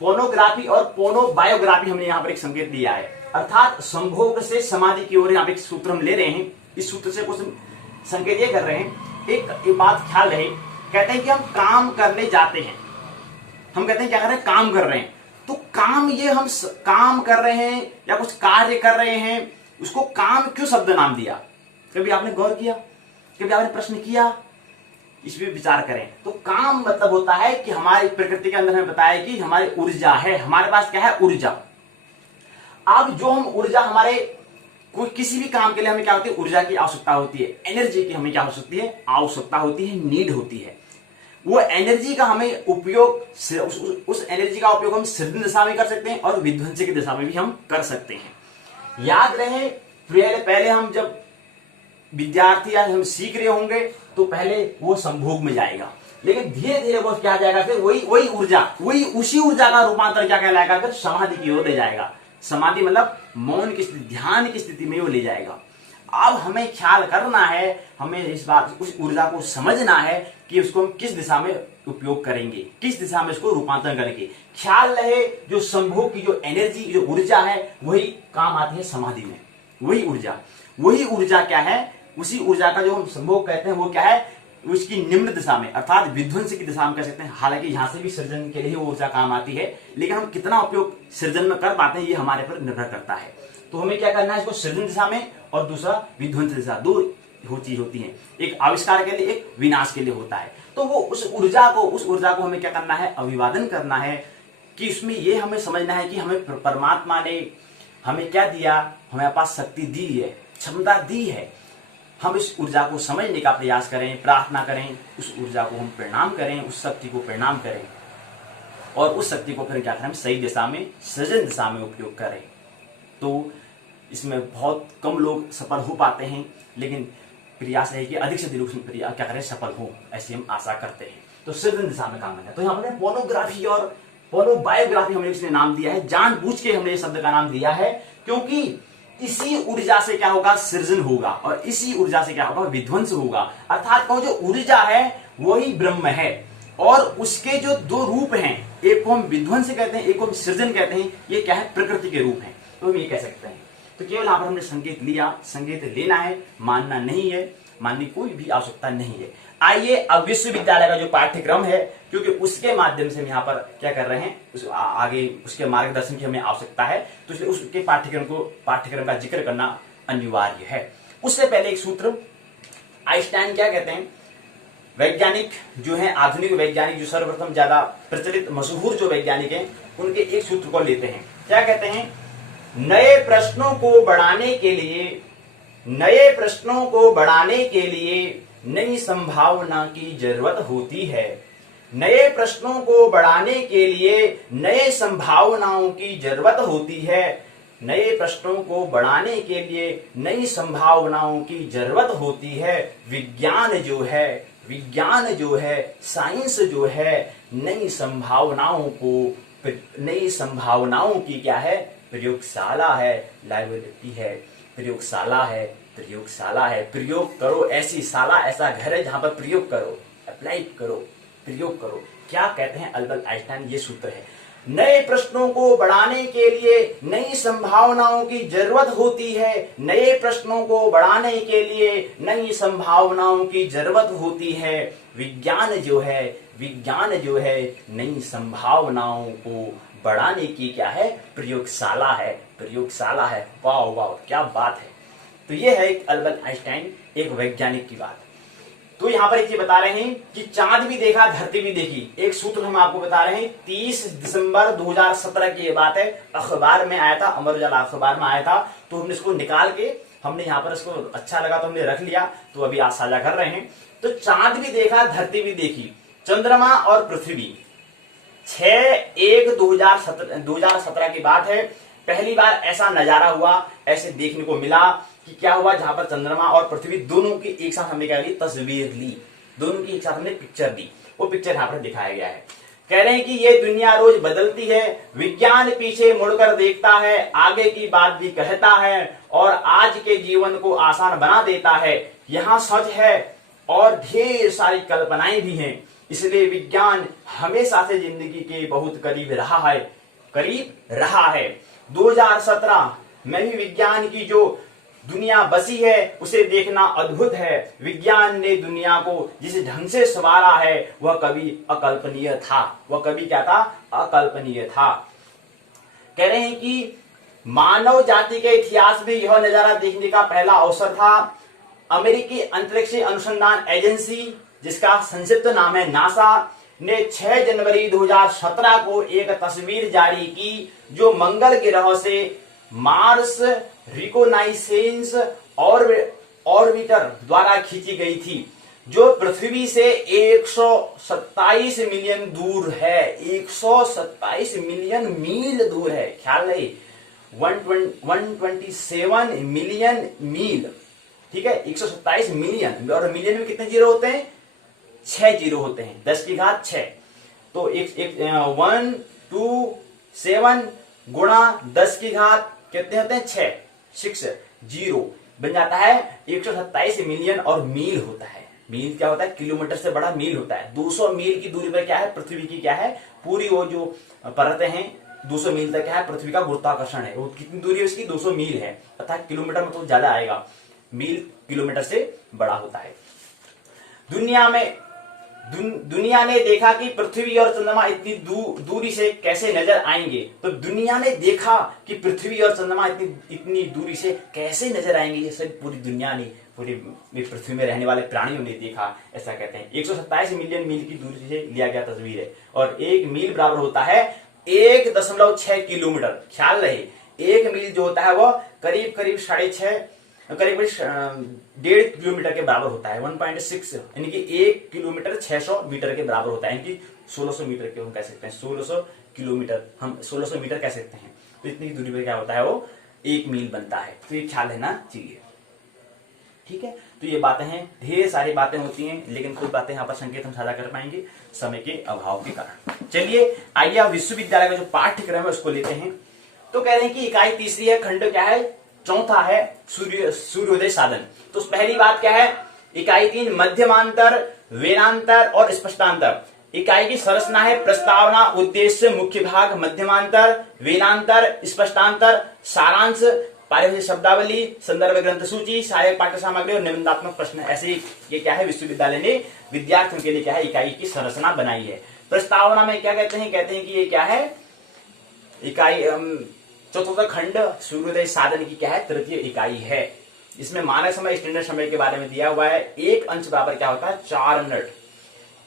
पोर्नोग्राफी और पोर्नोबायोग्राफी हमने यहाँ पर एक संकेत दिया है, अर्थात संभोग से समाधि की ओर यहाँ पे एक सूत्र हम ले रहे हैं। इस सूत्र से कुछ संकेत ये कर रहे हैं, एक बात ख्याल रहे, कहते हैं कि हम काम करने जाते हैं, हम कहते हैं क्या कर रहे हैं, काम कर रहे हैं, तो काम ये हम काम कर रहे हैं या कुछ कार्य कर रहे हैं, उसको काम क्यों शब्द नाम दिया? कभी आपने गौर किया, कभी आपने प्रश्न किया? इस पर विचार करें। तो काम मतलब होता है कि हमारी प्रकृति के अंदर हमें बताया कि हमारी ऊर्जा है, हमारे पास क्या है, ऊर्जा। अब जो हम ऊर्जा, हमारे कोई किसी भी काम के लिए हमें क्या होती है, ऊर्जा की आवश्यकता होती है, एनर्जी की हमें क्या हो सकती है, आवश्यकता होती है, नीड होती है। वो एनर्जी का हमें उपयोग, उस एनर्जी का उपयोग हम सृजन दिशा में कर सकते हैं और विध्वंस की दिशा में भी हम कर सकते हैं। याद रहे, पहले हम जब विद्यार्थी या हम सीख रहे होंगे तो पहले वो संभोग में जाएगा, लेकिन धीरे धीरे वो क्या जाएगा, फिर वही ऊर्जा, उसी ऊर्जा का रूपांतर क्या कहलाएगा, फिर समाधि की ओर ले जाएगा। समाधि मतलब मौन की स्थिति, ध्यान की स्थिति में वो ले जाएगा। अब हमें ख्याल करना है, हमें इस बात, उस ऊर्जा को समझना है कि उसको हम किस दिशा में उपयोग करेंगे, किस दिशा में इसको रूपांतरण करेंगे। ख्याल रहे, जो संभोग की जो एनर्जी, जो ऊर्जा है, वही काम आती है समाधि में। वही ऊर्जा क्या है, उसी ऊर्जा का जो हम संभोग कहते हैं वो क्या है, उसकी निम्न दिशा में अर्थात विध्वंस की दिशा में कह सकते हैं। हालांकि यहां से भी सृजन के लिए वो ऊर्जा काम आती है, लेकिन हम कितना उपयोग सृजन में कर पाते हैं ये हमारे पर निर्भर करता है। तो हमें क्या करना है, इसको सृजन दिशा में और दूसरा विध्वंस दिशा, दो चीज होती है, एक आविष्कार के लिए, एक विनाश के लिए होता है। तो वो उस ऊर्जा को हमें क्या करना है, अभिवादन करना है कि उसमें ये हमें समझना है कि हमें परमात्मा ने हमें क्या दिया, हमारे पास शक्ति दी है, क्षमता दी है। हम इस ऊर्जा को समझने का प्रयास करें, प्रार्थना करें, उस ऊर्जा को हम प्रणाम करें, उस शक्ति को प्रणाम करें और उस शक्ति को फिर क्या करें, सही दिशा में, सृजन दिशा में उपयोग करें। तो इसमें बहुत कम लोग सफल हो पाते हैं, लेकिन प्रयास है कि अधिक से अधिक उसमें क्या करें, सफल हो, ऐसी हम आशा करते हैं। तो सृजन दिशा में काम करना। तो यहाँ पर पोर्नोग्राफी और पोर्नोबायोग्राफी हमने इसने नाम दिया है, जानबूझ के हमने इस शब्द का नाम दिया है, क्योंकि इसी ऊर्जा से क्या होगा, सृजन होगा और इसी ऊर्जा से क्या होगा, विध्वंस होगा। अर्थात वो जो ऊर्जा है वही ब्रह्म है और उसके जो दो रूप हैं, एक को हम विध्वंस कहते हैं, एक को हम सृजन कहते हैं, ये क्या है, प्रकृति के रूप हैं। तो हम ये कह सकते हैं। तो केवल यहाँ पर हमने संकेत लिया, संकेत लेना है, मानना नहीं है, मानने की कोई भी आवश्यकता नहीं है। आइए अब विश्वविद्यालय का जो पाठ्यक्रम है, क्योंकि उसके माध्यम से हम यहाँ पर क्या कर रहे हैं, आगे उसके मार्गदर्शन की हमें आवश्यकता है, तो इसलिए उसके पाठ्यक्रम का जिक्र करना अनिवार्य है। उससे पहले एक सूत्र, आइंस्टाइन क्या कहते हैं, वैज्ञानिक जो है, आधुनिक वैज्ञानिक जो सर्वप्रथम ज्यादा प्रचलित मशहूर जो वैज्ञानिक हैं, उनके एक सूत्र को लेते हैं। क्या कहते हैं, नए प्रश्नों को बढ़ाने के लिए नई संभावना की जरूरत होती है। नए प्रश्नों को बढ़ाने के लिए नए संभावनाओं की जरूरत होती है। नए प्रश्नों को बढ़ाने के लिए नई संभावनाओं की जरूरत होती है। विज्ञान जो है, साइंस जो है, नई संभावनाओं की क्या है, प्रयोगशाला है, लाइब्रेरी है, प्रयोगशाला है। प्रयोग करो, ऐसी शाला, ऐसा घर है जहां पर प्रयोग करो, अप्लाई करो, प्रयोग करो। क्या कहते हैं अल्बर्ट आइंस्टाइन, ये सूत्र है। नए प्रश्नों को बढ़ाने के लिए नई संभावनाओं की जरूरत होती है। नए प्रश्नों को बढ़ाने के लिए नई संभावनाओं की जरूरत होती है। विज्ञान जो है नई संभावनाओं को बढ़ाने की क्या है, प्रयोगशाला है। वाह, क्या बात है। तो ये है अल्बर्ट आइंस्टाइन, एक वैज्ञानिक की बात। तो यहाँ पर एक ये बता रहे हैं कि चांद भी देखा, धरती भी देखी। एक सूत्र हम आपको बता रहे हैं, 30 दिसंबर 2017 की ये बात है, अखबार में आया था, अमर उजाला अखबार में आया था। तो हमने इसको निकाल के, हमने यहाँ पर इसको अच्छा लगा तो हमने रख लिया, तो अभी आज साझा कर रहे हैं। तो चांद भी देखा, धरती भी देखी, चंद्रमा और पृथ्वी। 6/1/2017 की बात है। पहली बार ऐसा नजारा हुआ, ऐसे देखने को मिला कि क्या हुआ, जहां पर चंद्रमा और पृथ्वी दोनों की एक साथ हमने क्या ली, तस्वीर ली, दोनों की एक साथ हमने पिक्चर दी। वो पिक्चर यहाँ पर दिखाया गया है। कह रहे हैं कि ये दुनिया रोज बदलती है, विज्ञान पीछे मुड़कर देखता है, आगे की बात भी कहता है और आज के जीवन को आसान बना देता है। यहाँ सच है और ढेर सारी कल्पनाएं भी हैं, इसलिए विज्ञान हमेशा से जिंदगी के बहुत करीब रहा है। 2017 में भी विज्ञान की जो दुनिया बसी है उसे देखना अद्भुत है। विज्ञान ने दुनिया को जिस ढंग से संवारा है वह कभी अकल्पनीय था। वह कभी क्या था? अकल्पनीय था। कह रहे हैं कि मानव जाति के इतिहास में यह नजारा देखने का पहला अवसर था। अमेरिकी अंतरिक्ष अनुसंधान एजेंसी, जिसका संक्षिप्त नाम है नासा, ने 6 जनवरी 2017 को एक तस्वीर जारी की जो मंगल ग्रह से मार्स रिकोनाइसेंस ऑर्बिटर द्वारा खींची गई थी, जो पृथ्वी से 127 मिलियन दूर है। 127 मिलियन मील दूर है, ख्याल रहे, 127 मिलियन मील, ठीक है। 127 मिलियन, और मिलियन में कितने जीरो होते हैं? 6 जीरो होते हैं, 10 की घात 6। तो 127 गुणा 10 की घात कितने होते हैं? 6 जीरो बन जाता है 127 मिलियन, और मील होता है, मील क्या होता है? किलोमीटर से बड़ा मील होता है। 200 मील की दूरी पर क्या है? पृथ्वी की क्या है? पूरी वो जो परतें हैं 200 मील तक क्या है? पृथ्वी का गुरुत्वाकर्षण है। वो कितनी दूरी है उसकी? 200 मील है, अर्थात किलोमीटर में तो ज्यादा आएगा, मील किलोमीटर से बड़ा होता है। दुनिया ने देखा कि पृथ्वी और चंद्रमा इतनी दूरी से कैसे नजर आएंगे। तो दुनिया ने देखा कि पृथ्वी और चंद्रमा इतनी दूरी से कैसे नजर आएंगे। ये सब पूरी दुनिया ने, पूरी पृथ्वी में रहने वाले प्राणियों ने देखा, ऐसा कहते हैं। 127 मिलियन मील की दूरी से लिया गया तस्वीर है, और 1 मील बराबर होता है 1.6 किलोमीटर। ख्याल रहे, 1 मील जो होता है वह करीब 1.5 किलोमीटर के बराबर होता है। 1.6 यानी कि 1 किलोमीटर 600 मीटर के बराबर होता है, यानी कि 1600 मीटर के हम कह सकते हैं। 1600 किलोमीटर हम 1600 मीटर कह सकते हैं। तो इतनी दूरी पर क्या होता है? वो 1 मील बनता है। तो ये ख्याल रहना चाहिए, ठीक है। तो ये बातें हैं, ढेर सारी बातें होती हैं, लेकिन कुछ बातें यहाँ पर संकेत हम साझा कर पाएंगे समय के अभाव के कारण। चलिए आइए आप विश्वविद्यालय का जो पाठ्यक्रम है उसको लेते हैं। तो कह रहे हैं कि इकाई तीसरी है, खंड क्या है? चौथा है सूर्योदय साधन। तो पहली बात क्या है? इकाई 3 मध्यमांतर, वेनांतर और स्पष्टांतर। इकाई की संरचना है प्रस्तावना, उद्देश्य, मुख्य भाग, मध्यमांतर, वेनांतर, स्पष्टांतर, सारांश, पारिभाषिक शब्दावली, संदर्भ ग्रंथ सूची, सहायक पाठ्य सामग्री और निबंधात्मक प्रश्न। ऐसे ये क्या है? विश्वविद्यालय ने विद्यार्थियों के लिए क्या है? इकाई की संरचना बनाई है। प्रस्तावना में क्या कहते हैं? कहते हैं कि ये क्या है? इकाई चतुर्थ खंड सूर्योदय साधन की क्या है? तृतीय इकाई है। इसमें मानक समय, स्टैंडर्ड समय के बारे में दिया हुआ है। 1 अंश बराबर क्या होता है? 4 मिनट।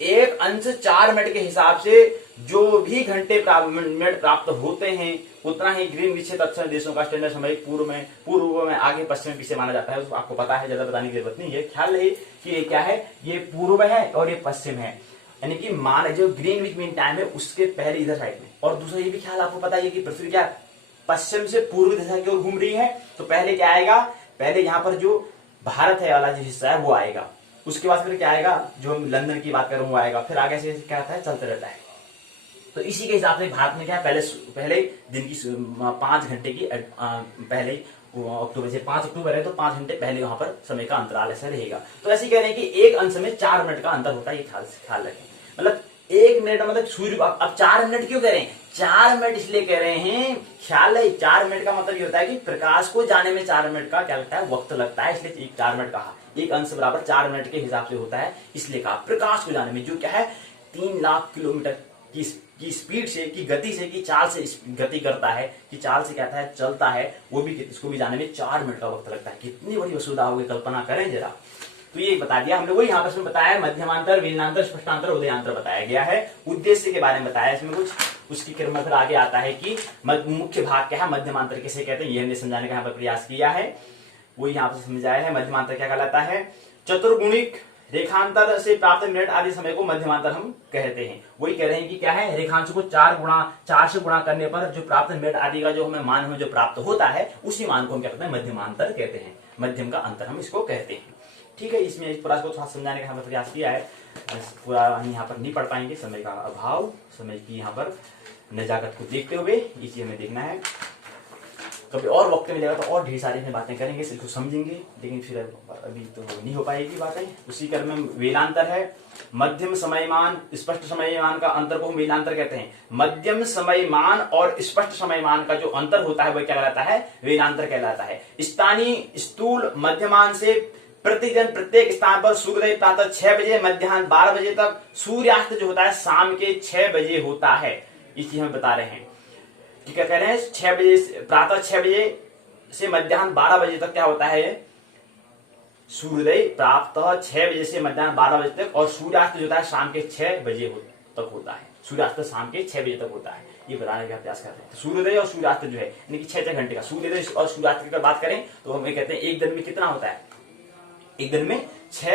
1 अंश 4 मिनट के हिसाब से जो भी घंटे मिनट प्राप्त होते हैं उतना ही ग्रीनविच दक्षिण देशों का स्टैंडर्ड समय पूर्व में आगे पश्चिम में पीछे माना जाता है। आपको पता है, ज्यादा बताने की जरूरत नहीं है। ख्याल रहे कि ये क्या है? ये पूर्व है और ये पश्चिम है, यानी कि मान जो ग्रीनविच मीन टाइम है उसके पहले इधर साइड में। और दूसरा ये भी ख्याल आपको पता है कि पृथ्वी क्या पश्चिम से पूर्व दिशा की ओर घूम रही है। तो पहले क्या आएगा? पहले यहाँ पर जो भारत है वाला जो हिस्सा है वो आएगा, उसके बाद फिर क्या आएगा? जो हम लंदन की बात कर रहे हैं वो आएगा, फिर आगे से क्या होता है? चलते रहता है। तो इसी के हिसाब से भारत में क्या है? पहले दिन की 5 घंटे की पहले अक्टूबर से 5 अक्टूबर है तो 5 घंटे पहले वहां पर समय का अंतराल ऐसा रहेगा। तो ऐसे कह रहे हैं कि 1 अंश में 4 मिनट का अंतर होता है। ये ख्याल रखें, मतलब 1 मिनट मतलब सूर्य। अब 4 मिनट क्यों कह रहे हैं? 4 मिनट इसलिए कह रहे हैं, ख्याल है 4 मिनट का मतलब ये होता है कि प्रकाश को जाने में 4 मिनट का क्या लगता है? वक्त लगता है, इसलिए 4 मिनट कहा। 1 अंश बराबर 4 मिनट के हिसाब से होता है, इसलिए कहा। प्रकाश को जाने में जो क्या है 3 लाख किलोमीटर की स्पीड से, की गति से, की चाल से गति करता है, कि चाल से कहता है चलता है, वो भी इसको भी जाने में 4 मिनट का वक्त लगता है। कितनी बड़ी वसुधा होगी, कल्पना करें जरा। तो ये बता दिया हमने, वही यहाँ पर बताया। मध्यमांतर, वेनांतर, स्पष्टांतर, उदयांतर बताया गया है। उद्देश्य के बारे में बताया इसमें कुछ, उसकी क्रम फिर आगे आता है कि मुख्य भाग क्या है, मध्यमांतर किसे कहते हैं, ये हमने समझाने का यहाँ पर प्रयास किया है। वो यहाँ पर समझाया है। मध्यमांतर क्या कहलाता है? चतुर्गुणिक रेखांतर से प्राप्त मिनट आदि समय को मध्यमांतर हम कहते हैं। वही कह रहे हैं कि क्या है? रेखांश को 4 से गुणा करने पर जो प्राप्त मिनट आदि का जो हमें मान में जो प्राप्त होता है, उसी मान को हम क्या कहते हैं? मध्यमांतर कहते हैं। मध्यम का अंतर हम इसको कहते हैं। ठीक है, इसमें पूरा को थोड़ा समझाने का हमने प्रयास किया है, पूरा हम यहाँ पर नहीं पढ़ पाएंगे, समय का अभाव, समय की यहाँ पर नजाकत को देखते हुए ये चीज हमें देखना है। कभी और वक्त मिलेगा तो और ढेर सारी बातें करेंगे, इसको समझेंगे, लेकिन फिर अभी तो नहीं हो पाएगी बातें। उसी क्रम में वेलांतर है, मध्यम समयमान स्पष्ट समयमान का अंतर को हम वेलांतर कहते हैं। मध्यम समयमान और स्पष्ट समयमान का जो अंतर होता है वह क्या कहलाता है, वेलांतर कहलाता है। स्थानीय स्थूल मध्यमान से प्रतिदिन प्रत्येक स्थान पर सूर्योदय प्रातः 6 बजे मध्याह्न 12 बजे तक, सूर्यास्त जो होता है शाम के 6 बजे होता है। ये चीज हम बता रहे हैं कि क्या कह रहे हैं, 6 बजे प्रातः 6 बजे से मध्याह्न 12 बजे तक क्या होता है, सूर्योदय प्रातः 6 बजे से मध्याह्न 12 बजे तक, और सूर्यास्त जो होता है शाम के 6 बजे तक होता है। सूर्यास्त शाम के 6 बजे तक होता है, ये बताने का प्रयास कर रहे हैं। तो सूर्योदय और सूर्यास्त जो है यानी कि 6 घंटे का सूर्योदय और सूर्यास्त की अगर बात करें तो हम कहते हैं एक दिन में कितना होता है, एक दिन में 6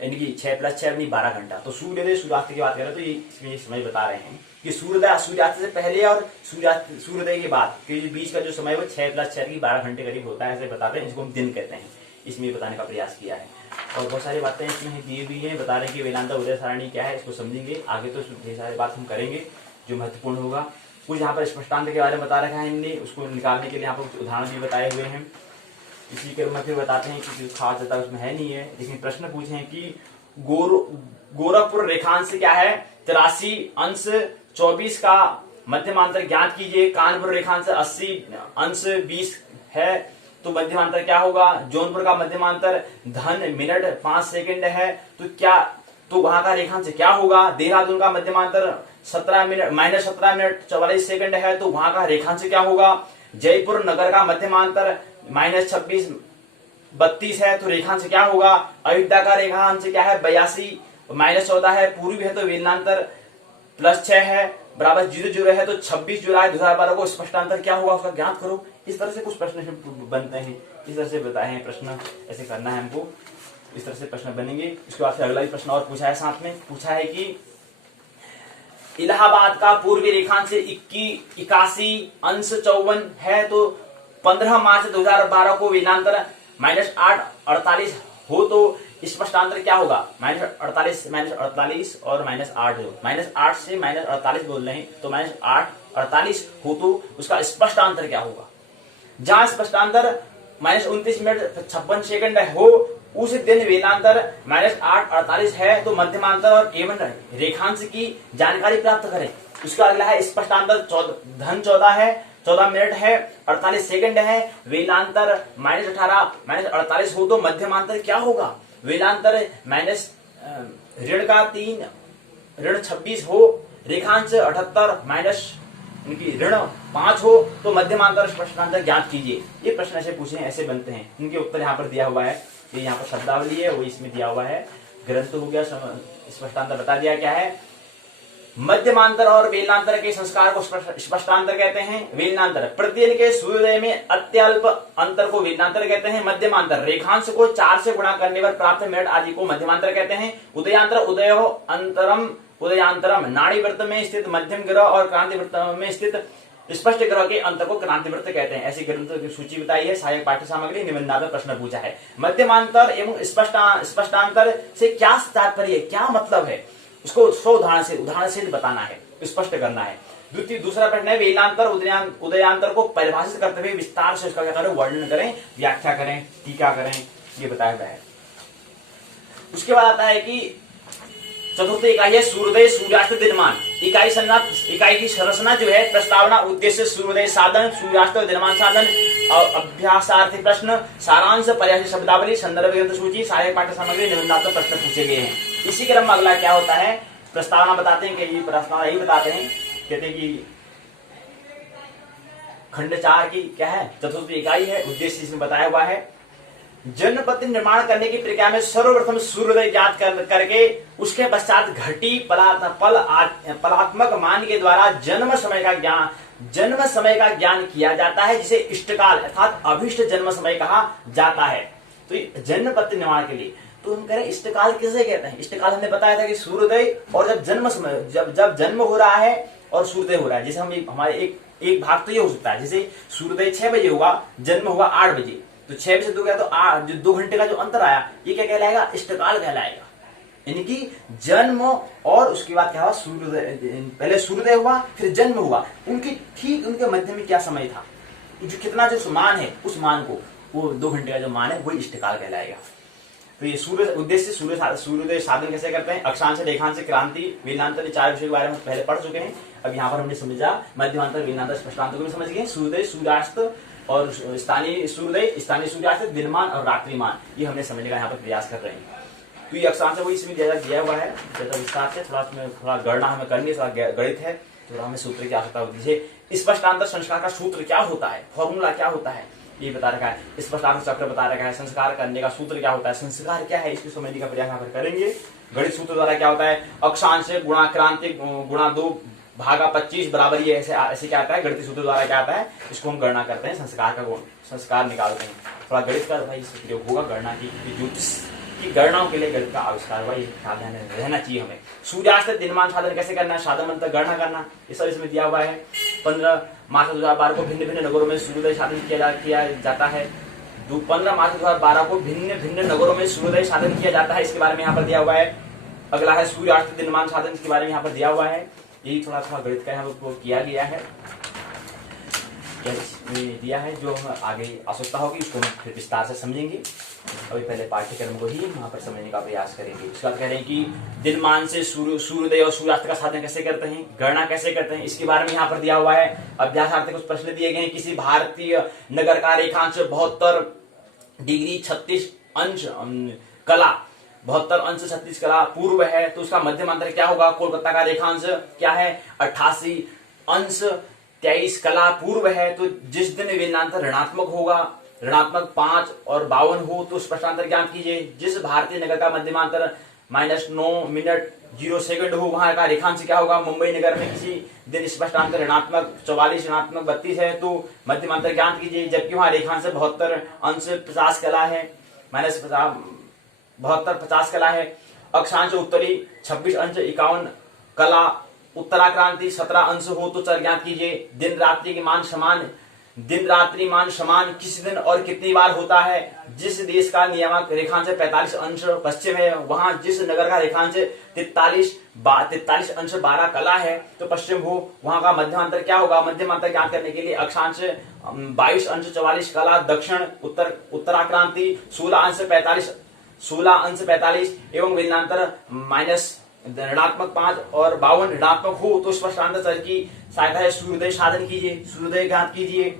यानी कि 6 + 6 नहीं 12 घंटा। तो सूर्योदय सूर्यास्त की बात करें तो ये समय बता रहे हैं कि सूर्योदय सूर्यास्त से पहले और सूर्योदय के बाद के बीच का जो समय वो 6 + 6 की 12 घंटे करीब होता है, ऐसे बताते हैं, इसको हम दिन कहते हैं। इसमें बताने का प्रयास किया है और बहुत सारी बातें इसमें दी हुई हैं, बता रहे हैं कि वेदांता उदय सारणी क्या है, इसको समझेंगे आगे, तो ढेर सारी बात हम करेंगे जो महत्वपूर्ण होगा। कुछ यहाँ पर स्पष्टांत के बारे में बता रखा है इनने, उसको निकालने के लिए यहाँ पर उदाहरण भी बताए हुए हैं। इसी क्रम में फिर बताते हैं कि खास ज्यादा उसमें है नहीं है, लेकिन प्रश्न पूछे हैं कि गोरखपुर रेखांश क्या है, 83 अंश 24 का मध्यमांतर ज्ञात कीजिए। कानपुर रेखांश 80 अंश 20 है, तो मध्यमांतर क्या होगा। जौनपुर का मध्यमांतर धन मिनट 5 सेकंड है, तो क्या, तो वहां का रेखांश क्या होगा। देहरादून का मध्यमांतर 17 मिनट -17 मिनट 44 सेकंड है, तो वहां का रेखांश क्या होगा। जयपुर नगर का मध्यमांतर -26 32 है, तो रेखांश क्या होगा। अयोध्या का रेखांश क्या है, 82 -14 है, पूर्वी है तो वेलनांतर +6 है, बराबर 0 है, तो 26 जुलाई 2012 को स्पष्टांतर क्या होगा उसका ज्ञात करो। इस तरह से कुछ प्रश्न बनते हैं, इस तरह से बताए हैं प्रश्न, ऐसे करना है हमको, इस तरह से प्रश्न बनेंगे। इसके बाद फिर अगला भी प्रश्न और पूछा है, साथ में पूछा है कि इलाहाबाद का पूर्वी रेखांश 81 अंश 54 है, तो 15 मार्च 2012 को वेलांतर -8 48 हो, तो स्पष्टांतर क्या होगा। -48 और -8 जो -8 से -48 बोल रहे हैं, तो -8 48 हो, तो उसका स्पष्टांतर क्या होगा। जहां स्पष्टांतर -29 मिनट 56 सेकंड हो, उस दिन वेलांतर -8 48 है, तो मध्यमांतर और एवं रेखांश की जानकारी प्राप्त करें। उसका अगला है स्पष्टांतर धन 14 है, 14 मिनट है 48 सेकंड है, वेलांतर -18 -48 हो, तो मध्यमांतर क्या होगा। वेलांतर ऋण का 3 ऋण 26 हो, रेखांश 78 ऋण 5 हो, तो मध्यमांतर स्पष्टांतर ज्ञात कीजिए। ये प्रश्न ऐसे पूछे हैं, ऐसे बनते हैं, इनके उत्तर यहाँ पर दिया हुआ है। ये यहाँ पर शब्दावली है, वो इसमें दिया हुआ है, ग्रंथ हो गया, स्पष्टांतर बता दिया क्या है। मध्यमांतर और वेलनांतर के संस्कार को स्पष्टांतर कहते हैं। वेलनांतर प्रतिदिन के सूर्योदय में अत्यल्प अंतर को वेलनांतर कहते हैं। मध्यमांतर रेखांश को 4 से गुणा करने पर प्राप्त मिनट आदि को मध्यमांतर कहते हैं। उदयांतर उदयो अंतरम उदयांतरम नाड़ी वृत्त में स्थित मध्यम ग्रह और क्रांति वृत्त में स्थित स्पष्ट ग्रह के अंतर को क्रांति वृत्त कहते हैं। ऐसी ग्रंथों की सूची बताई है, सहायक पाठ्य सामग्री निबंधात्मक प्रश्न पूछा है। मध्यमांतर एवं स्पष्टांतर से क्या तात्पर्य, क्या मतलब है, उसको उदाहरण से बताना है, स्पष्ट करना है। दूसरा प्रश्न है वेलांतर उदयांतर को परिभाषित करते हुए विस्तार से उसका क्या करें, वर्णन करें, व्याख्या करें, टीका करें, ये बताया गया है। उसके बाद आता है कि चतुर्थ इकाई है सूर्योदय सूर्यास्त दिनमान। इकाई की संरचना जो है, प्रस्तावना, उद्देश्य, सूर्योदय साधन, सूर्यास्त दिनमान साधन, अभ्यासार्थी प्रश्न, सारांश, पर्यायवाची शब्दावली, संदर्भ ग्रंथ सूची, सहायक पाठ्य सामग्री, निबंधात्मक प्रश्न पूछे गए हैं। इसी क्रम में अगला क्या होता है, प्रस्तावना बताते हैं कि प्रस्तावना यही बताते हैं, कहते हैं कि खंड 4 की क्या है, चतुर्थ इकाई है, उद्देश्य इसमें बताया हुआ है। जनपति निर्माण करने की प्रक्रिया में सर्वप्रथम सूर्योदय ज्ञात करके उसके पश्चात घटी पलात्मक मान के द्वारा जन्म समय का ज्ञान किया जाता है, जिसे इष्टकाल अर्थात अभिष्ट जन्म समय कहा जाता है। तो जनपति निर्माण के लिए तो हम कह रहे हैं इष्टकाल किसे कहते हैं। इष्टकाल हमने बताया था कि सूर्योदय और जब जन्म समय, जब जन्म हो रहा है और सूर्योदय हो रहा है। जैसे हम हमारे एक भाग तो ये हो सकता है, जैसे सूर्योदय 6 बजे हुआ, जन्म हुआ 8 बजे, तो 6 में से 2 गया तो जो 2 घंटे का जो अंतर आया ये क्या कहलाएगा, इष्टकाल कहलाएगा। यानी कि जन्म और उसके बाद क्या हुआ, सूर्योदय, पहले सूर्योदय हुआ फिर जन्म हुआ, उनके ठीक उनके मध्य में क्या समय था, जो कितना जो मान है उस मान को, वो 2 घंटे का जो मान है वही इष्टकाल कहलाएगा। तो ये सूर्य उद्देश्य सूर्योदय साधन कैसे करते हैं, अक्षांश रेखांश क्रांति वेदांतर 4 विषय के बारे में पहले पढ़ चुके हैं। अब यहाँ पर हमने समझा मध्यमांतर वेदांतर स्पष्टांतर को भी समझ गए। सूर्योदय सूर्यास्त और स्थानीय सूर्योदय स्थानीय सूर्यास्त दिनमान और रात्रिमान, ये हमने समझने का यहाँ पर प्रयास कर रहे हैं। तो ये अक्षांश वो इसमें दिया हुआ है ज्यादा विस्तार से, थोड़ा गणना हमें करनी है, थोड़ा गणित है, थोड़ा हमें सूत्र की आवश्यकता होती है। स्पष्टांतर संस्कार का सूत्र क्या होता है, फॉर्मूला क्या होता है ये बता रखा है। स्पष्टांतर चक्र बता रखा है, संस्कार करने का सूत्र क्या होता है, संस्कार क्या है इसको समझने का प्रयास यहाँ पर करेंगे। गणित सूत्र द्वारा क्या होता है, अक्षांश गुणा क्रांति गुणा 2 भागा 25 बराबर, ये ऐसे क्या आता है, गणित सूत्र द्वारा क्या आता है, इसको हम गणना करते हैं, संस्कार का गुण संस्कार निकालते हैं। थोड़ा गणित का भाई प्रयोग होगा गणना की गणनाओं के लिए गणित का आविष्कार हुआ, ये साधन रहना चाहिए हमें। सूर्यास्त दिनमान साधन कैसे करना है, साधन मतलब गणना करना, ये सब इसमें दिया हुआ है। 15 मार्च 2012 को भिन्न भिन्न नगरों में सूर्योदय साधन किया जाता है। 15 मार्च 2012 को भिन्न भिन्न नगरों में सूर्योदय साधन किया जाता है, इसके बारे में यहाँ पर दिया हुआ है। अगला है सूर्यास्त दिनमान साधन, इसके बारे में यहाँ पर दिया हुआ है। यही थोड़ा गणित का यहाँ पर किया गया है, दिया है, जो हम आगे आवश्यकता होगी उसको हम फिर विस्तार से समझेंगे। अभी पहले पाठ्यक्रम को ही वहां पर समझने का प्रयास करेंगे। उसके बाद कह रहे हैं कि दिनमान से सूर्योदय और सूर्यास्त का साधन कैसे करते हैं, गणना कैसे करते हैं, इसके बारे में यहाँ पर दिया हुआ है। अभ्यासार्थ कुछ प्रश्न दिए गए हैं। किसी भारतीय नगर का रेखांश 72 डिग्री 36 अंश कला 72 अंश 36 कला पूर्व है, तो उसका मध्यमांतर क्या होगा। कोलकाता का रेखांश क्या है, 88 अंश 23 कला पूर्व है, तो जिस दिन वेदांतर ऋणात्मक होगा, ऋणात्मक 5 और 52 हो तो स्पष्टांतर ज्ञात कीजिए। जिस भारतीय नगर का मध्यमांतर -9 मिनट 0 सेकंड हो, वहां का रेखांश क्या होगा। मुंबई नगर में किसी दिन स्पष्टांतर ऋणात्मक 44 ऋणात्मक 32 है, तो मध्यमांतर ज्ञात कीजिए। जबकि वहां रेखांश 72 अंश 50 कला है, -72 50 कला है। अक्षांश उत्तरी 26 अंश 51 कला, उत्तराक्रांति 17 अंश हो तो चर ज्ञात कीजिए। दिन रात्रि मान समान किस दिन और कितनी बार होता है। जिस देश का नियामक रेखांश 45 अंश पश्चिम है, वहां जिस नगर का रेखांश 43 अंश 12 कला है तो पश्चिम हो, वहां का मध्यमांतर क्या होगा। मध्यमांतर ज्ञात करने के लिए अक्षांश 22 अंश 44 कला दक्षिण उत्तराक्रांति 16 अंश 45 एवं वेदांतर ऋणात्मक 5 और 52 ऋणात्मक हो तो स्पष्टांतर चर की सहायता है सूर्योदय साधन कीजिए, सूर्योदय ज्ञात कीजिए।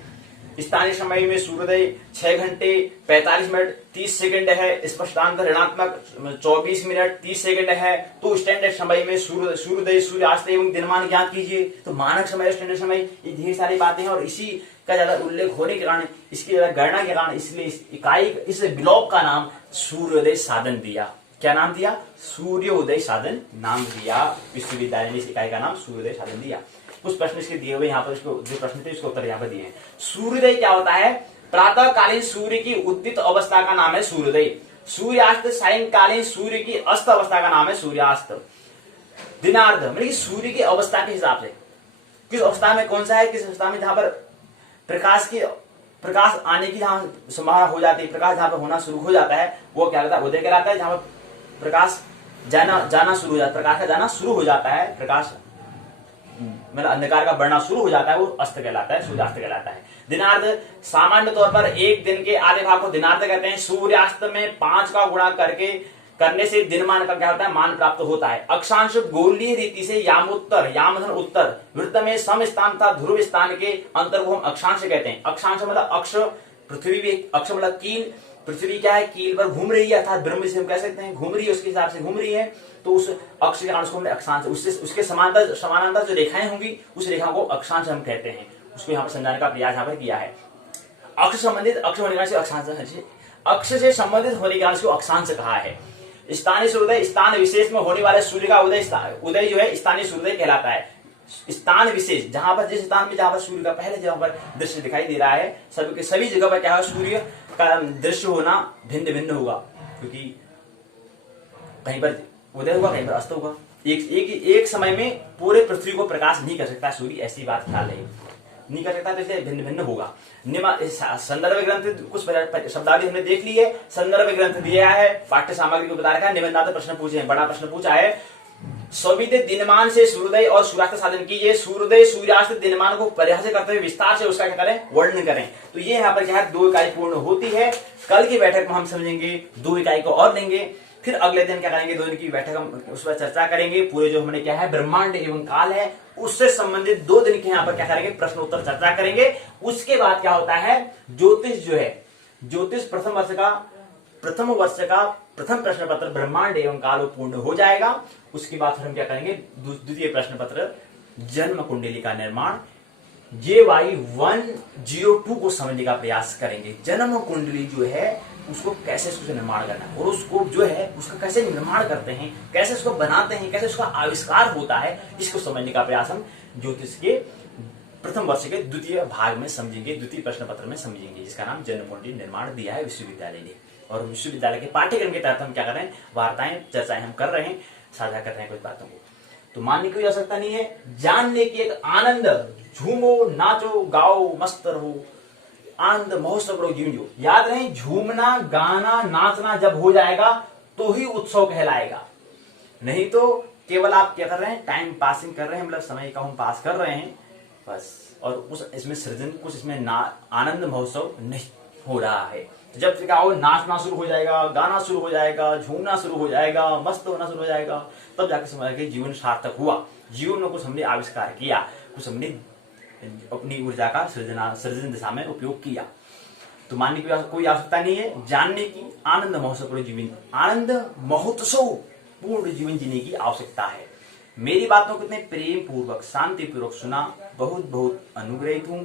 स्थानीय समय में सूर्योदय 6 घंटे 45 मिनट 30 सेकंड है, स्पष्टांतर ऋणात्मक 24 मिनट 30 सेकंड है, तो स्टैंडर्ड समय में सूर्योदय सूर्यास्त एवं दिनमान ज्ञात कीजिए। तो मानक समय स्टैंडर्ड समय, ये ढेर सारी बातें हैं और इसी का ज्यादा उल्लेख होने के कारण, इसकी ज्यादा गणना के कारण, इसलिए इस इकाई इस ब्लॉक का नाम सूर्योदय साधन दिया। क्या नाम दिया, सूर्योदय साधन नाम दिया। विश्वविद्यालय ने इस इकाई का नाम सूर्योदय साधन दिया। कुछ प्रश्न इसके दिए हुए यहाँ पर, इसको जो प्रश्न थे इसको उत्तर यहाँ पर दिए हैं। सूर्योदय क्या होता है, प्रातःकालीन सूर्य की उदित अवस्था का नाम है सूर्योदय। सूर्यास्त सायंकालीन सूर्य की अस्त अवस्था का नाम है सूर्यास्त। दिनार्ध मतलब सूर्य की अवस्था के हिसाब से किस अवस्था में कौन सा है, किस अवस्था में जहां पर प्रकाश आने की जहां संभावना हो जाती है, प्रकाश जहां पर होना शुरू हो जाता है वो क्या कहलाता है, उदय कहलाता है। जहां पर प्रकाश जाना शुरू हो जाता है, प्रकाश का जाना शुरू हो जाता है, प्रकाश मतलब अंधकार का बढ़ना शुरू हो जाता है, वो अस्त कहलाता है, सूर्यास्त कहलाता है। दिनार्ध सामान्य तौर पर एक दिन के आधे भाग को दिनार्ध कहते हैं। सूर्यास्त में 5 का गुणा करने से दिनमान का क्या होता है, मान प्राप्त होता है। अक्षांश गोलीय रीति से यामोत्तर यामधन उत्तर वृत्त में सम स्थान तथा ध्रुव स्थान के अंतर को हम अक्षांश कहते हैं। अक्षांश मतलब अक्ष, पृथ्वी अक्ष मतलब कील, पृथ्वी क्या है, कील पर घूम रही है, अर्थात ब्रह्म से हम कह सकते हैं घूम रही है, उसके हिसाब से घूम रही है, तो उस अक्ष के कारण उसको हमने अक्षांश, उसके समानांतर जो रेखाएं होंगी उस रेखा को अक्षांश हम कहते हैं। उसको यहाँ पर समझाने का प्रयास यहाँ पर किया है। अक्ष संबंधित अक्ष होने का अक्षांश, अक्ष से संबंधित होने के कारण उसको अक्षांश कहा है। स्थानीय सूर्योदय स्थान विशेष में होने वाले सूर्य का उदय जो है स्थानीय सूर्योदय कहलाता है। स्थान विशेष जहां पर, जिस स्थान में जहां पर सूर्य का पहले जगह पर दृश्य दिखाई दे रहा है, सभी जगह पर क्या है, सूर्य का दृश्य होना भिन्न भिन्न होगा, क्योंकि कहीं पर उदय होगा कहीं पर अस्त होगा। एक समय में पूरे पृथ्वी को प्रकाश नहीं कर सकता सूर्य, ऐसी बात ख्याल है। नहीं कर सकता, तो इसलिए भिन्न भिन्न होगा। संदर्भ ग्रंथ कुछ शब्दावली हमने देख ली है, संदर्भ ग्रंथ दिया है, पाठ्य सामग्री को बता रखा है, निबंधात्मक प्रश्न पूछे हैं, बड़ा प्रश्न पूछा है, स्वविदित दिनमान से सूर्योदय और सूर्यास्त साधन कीजिए। सूर्योदय सूर्यास्त दिनमान को परिभाषित करते हुए विस्तार से उसका क्या करें, वर्णन करें। तो ये यहाँ पर क्या है, 2 इकाई पूर्ण होती है। कल की बैठक में हम समझेंगे 2 इकाई को और लेंगे, फिर अगले दिन क्या करेंगे, 2 दिन की बैठक हम उस पर चर्चा करेंगे। पूरे जो हमने क्या है ब्रह्मांड एवं काल है उससे संबंधित 2 दिन के यहाँ पर क्या करेंगे, प्रश्न उत्तर चर्चा करेंगे। उसके बाद क्या होता है, ज्योतिष जो है, ज्योतिष प्रथम वर्ष का प्रथम प्रश्न पत्र ब्रह्मांड एवं काल पूर्ण हो जाएगा। उसके बाद फिर हम क्या करेंगे, द्वितीय प्रश्न पत्र जन्म कुंडली का निर्माण JY 102 को समझने का प्रयास करेंगे। जन्म कुंडली जो है उसको कैसे उसको निर्माण करना है और उसको जो है उसका कैसे निर्माण करते हैं, कैसे उसको बनाते हैं, कैसे उसका आविष्कार होता है, इसको समझने का प्रयास हम ज्योतिष के प्रथम वर्ष के द्वितीय भाग में समझेंगे, द्वितीय प्रश्न पत्र में समझेंगे, जिसका नाम जन्म कुंडली निर्माण दिया है विश्वविद्यालय ने। और विश्वविद्यालय के पाठ्यक्रम के तहत हम क्या कर रहे हैं, वार्ताएं चर्चाएं हम कर रहे हैं, साझा कर रहे हैं कुछ बातों को। तो मानने की आवश्यकता नहीं है, जानने की एक आनंद, झूमो नाचो गाओ मस्त रहो, आनंद महोत्सव करो जीवन। याद रहे, झूमना गाना नाचना जब हो जाएगा तो ही उत्सव कहलाएगा, नहीं तो केवल आप क्या कर रहे हैं, टाइम पासिंग कर रहे हैं, मतलब समय का हम पास कर रहे हैं बस, और कुछ इसमें सृजन, कुछ इसमें आनंद महोत्सव नहीं हो रहा है। जब से क्या हो, नाचना शुरू हो जाएगा, गाना शुरू हो जाएगा, झूमना शुरू हो जाएगा, मस्त होना शुरू हो जाएगा, तब जाकर समझ के जीवन सार्थक हुआ, जीवन में कुछ हमने आविष्कार किया, कुछ हमने अपनी ऊर्जा का सृजन दिशा में उपयोग किया। तो मानने की कोई आवश्यकता नहीं है, जानने की, आनंद महोत्सव पूर्ण जीवन, आनंद महोत्सव पूर्ण जीवन जीने की आवश्यकता है। मेरी बातों को कितने प्रेम पूर्वक शांति पूर्वक सुना, बहुत बहुत अनुग्रहित हूं।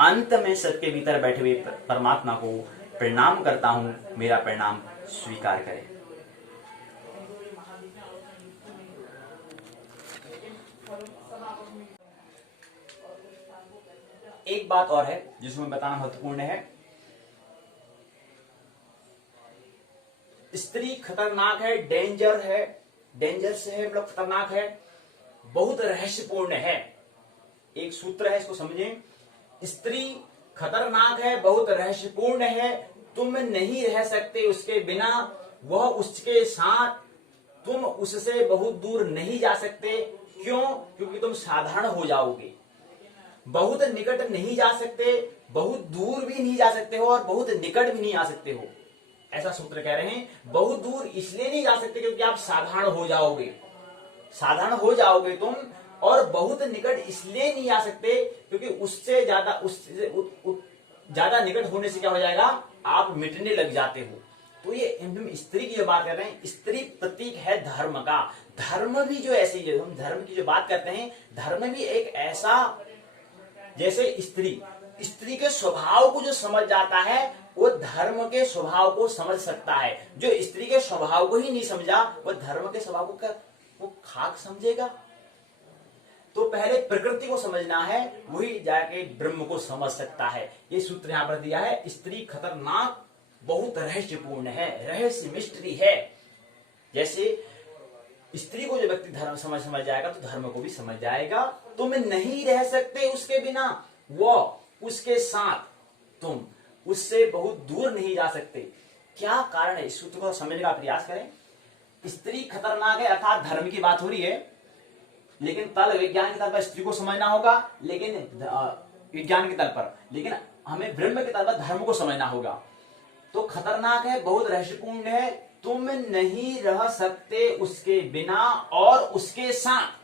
अंत में सबके भीतर बैठे हुए परमात्मा को प्रणाम करता हूं, मेरा प्रणाम स्वीकार करें। एक बात और है जिसमें बताना महत्वपूर्ण है, स्त्री खतरनाक है, डेंजरस है, मतलब खतरनाक है, बहुत रहस्यपूर्ण है। एक सूत्र है, इसको समझें, स्त्री खतरनाक है, बहुत रहस्यपूर्ण है, तुम नहीं रह सकते उसके बिना, वह उसके साथ, तुम उससे बहुत दूर नहीं जा सकते। क्यों? क्योंकि तुम साधारण हो जाओगे। बहुत निकट नहीं जा सकते, बहुत दूर भी नहीं जा सकते हो, और बहुत निकट भी नहीं आ सकते हो। ऐसा सूत्र कह रहे हैं, बहुत दूर इसलिए नहीं जा सकते क्योंकि आप साधारण हो जाओगे, साधारण हो जाओगे तुम, और बहुत निकट इसलिए नहीं आ सकते क्योंकि उससे ज्यादा निकट होने से क्या हो जाएगा, आप मिटने लग जाते हो। तो ये हम स्त्री की जो बात कर रहे हैं, स्त्री प्रतीक है धर्म का। धर्म भी जो ऐसे ही, हम धर्म की जो बात करते हैं, धर्म भी एक ऐसा, जैसे स्त्री के स्वभाव को जो समझ जाता है वो धर्म के स्वभाव को समझ सकता है। जो स्त्री के स्वभाव को ही नहीं समझा वो धर्म के स्वभाव को वो खाक समझेगा। तो पहले प्रकृति को समझना है, वही जाके ब्रह्म को समझ सकता है। ये सूत्र यहां पर दिया है, स्त्री खतरनाक, बहुत रहस्यपूर्ण है, रहस्य मिस्ट्री है। जैसे स्त्री को जो व्यक्ति धर्म समझ जाएगा तो धर्म को भी समझ जाएगा। तुम नहीं रह सकते उसके बिना, वो उसके साथ, तुम उससे बहुत दूर नहीं जा सकते। क्या कारण है, इस सूत्र को समझने का प्रयास करें। स्त्री खतरनाक है अर्थात धर्म की बात हो रही है, लेकिन तल विज्ञान के तल पर स्त्री को समझना होगा, लेकिन विज्ञान के तल पर, लेकिन हमें ब्रह्म के तल पर धर्म को समझना होगा। तो खतरनाक है, बहुत रहस्यपूर्ण है, तुम नहीं रह सकते उसके बिना और उसके साथ।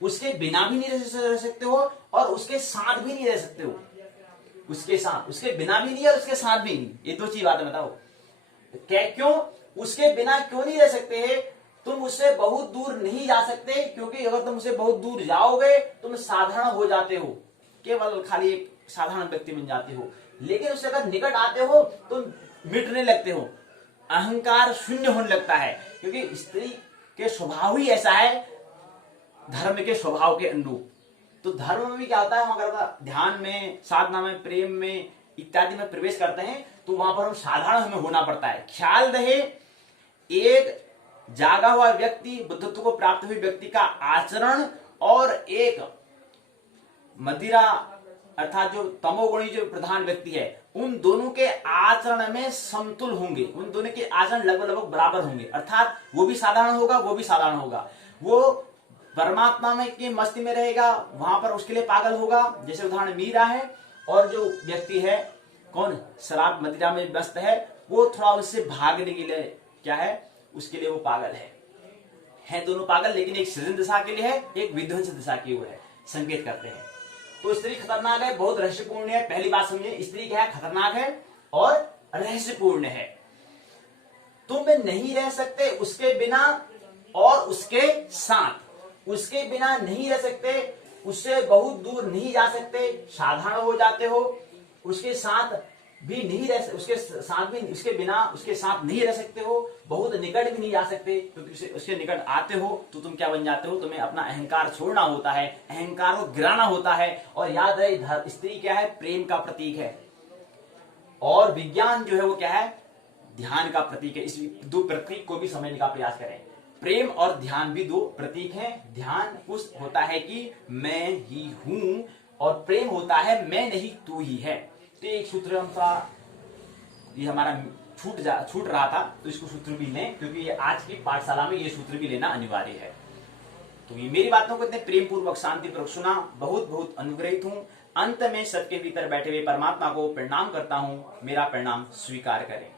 उसके बिना भी नहीं रह सकते हो और उसके साथ भी नहीं रह सकते हो। उसके साथ, उसके बिना भी नहीं और उसके साथ भी नहीं, ये 2 चीज बातें बताओ। क्या, क्यों उसके बिना क्यों नहीं रह सकते हैं? तुम उससे बहुत दूर नहीं जा सकते क्योंकि अगर तुम उससे बहुत दूर जाओगे तुम साधारण हो जाते हो, केवल खाली एक साधारण व्यक्ति बन जाते हो। लेकिन उससे अगर निकट आते हो तुम मिटने लगते हो, अहंकार शून्य होने लगता है, क्योंकि स्त्री के स्वभाव ही ऐसा है, धर्म के स्वभाव के अनुरूप। तो धर्म में भी क्या होता है, हम अगर ध्यान में, साधना में, प्रेम में इत्यादि में प्रवेश करते हैं तो वहां पर हम साधारण हमें होना पड़ता है। ख्याल रहे, एक जागा हुआ व्यक्ति, बुद्धत्व को प्राप्त हुए व्यक्ति का आचरण और एक मदिरा अर्थात जो तमोगुणी जो प्रधान व्यक्ति है, उन दोनों के आचरण में समतुल होंगे, उन दोनों के आचरण लगभग लगभग बराबर होंगे। अर्थात वो भी साधारण होगा, वो भी साधारण होगा। वो परमात्मा में की मस्ती में रहेगा, वहां पर उसके लिए पागल होगा, जैसे उदाहरण मीरा है। और जो व्यक्ति है कौन शराब मदिरा में व्यस्त है, वो थोड़ा उससे भागने के लिए क्या है, उसके लिए वो पागल है दोनों पागल, लेकिन एक सृजन दिशा के लिए है, एक विध्वंस दिशा की ओर है, संकेत करते हैं। तो स्त्री खतरनाक है, बहुत रहस्यपूर्ण है। पहली बात समझे, स्त्री क्या है, खतरनाक है और रहस्यपूर्ण है। तुम नहीं रह सकते उसके बिना और उसके साथ, उसके बिना नहीं रह सकते, उससे बहुत दूर नहीं जा सकते, साधारण हो जाते हो, उसके साथ भी नहीं रह, उसके साथ भी, उसके बिना उसके साथ नहीं रह सकते हो, बहुत निकट भी नहीं जा सकते, क्योंकि उसके निकट आते हो तो तुम क्या बन जाते हो, तुम्हें अपना अहंकार छोड़ना होता है, अहंकार को गिराना होता है। और याद रहे, स्त्री क्या है, प्रेम का प्रतीक है, और विज्ञान जो है वो क्या है, ध्यान का प्रतीक है। इस दो प्रतीक को भी समझने का प्रयास करें। प्रेम और ध्यान भी दो प्रतीक हैं। ध्यान कुछ होता है कि मैं ही हूं, और प्रेम होता है मैं नहीं तू ही है। तो एक सूत्र ये हमारा छूट रहा था, तो इसको सूत्र भी लें, क्योंकि ये आज की पाठशाला में ये सूत्र भी लेना अनिवार्य है। तो ये मेरी बातों को इतने प्रेम पूर्वक शांति पूर्वक सुना, बहुत बहुत अनुग्रहित हूं। अंत में सबके भीतर बैठे हुए परमात्मा को प्रणाम करता हूं, मेरा प्रणाम स्वीकार करें।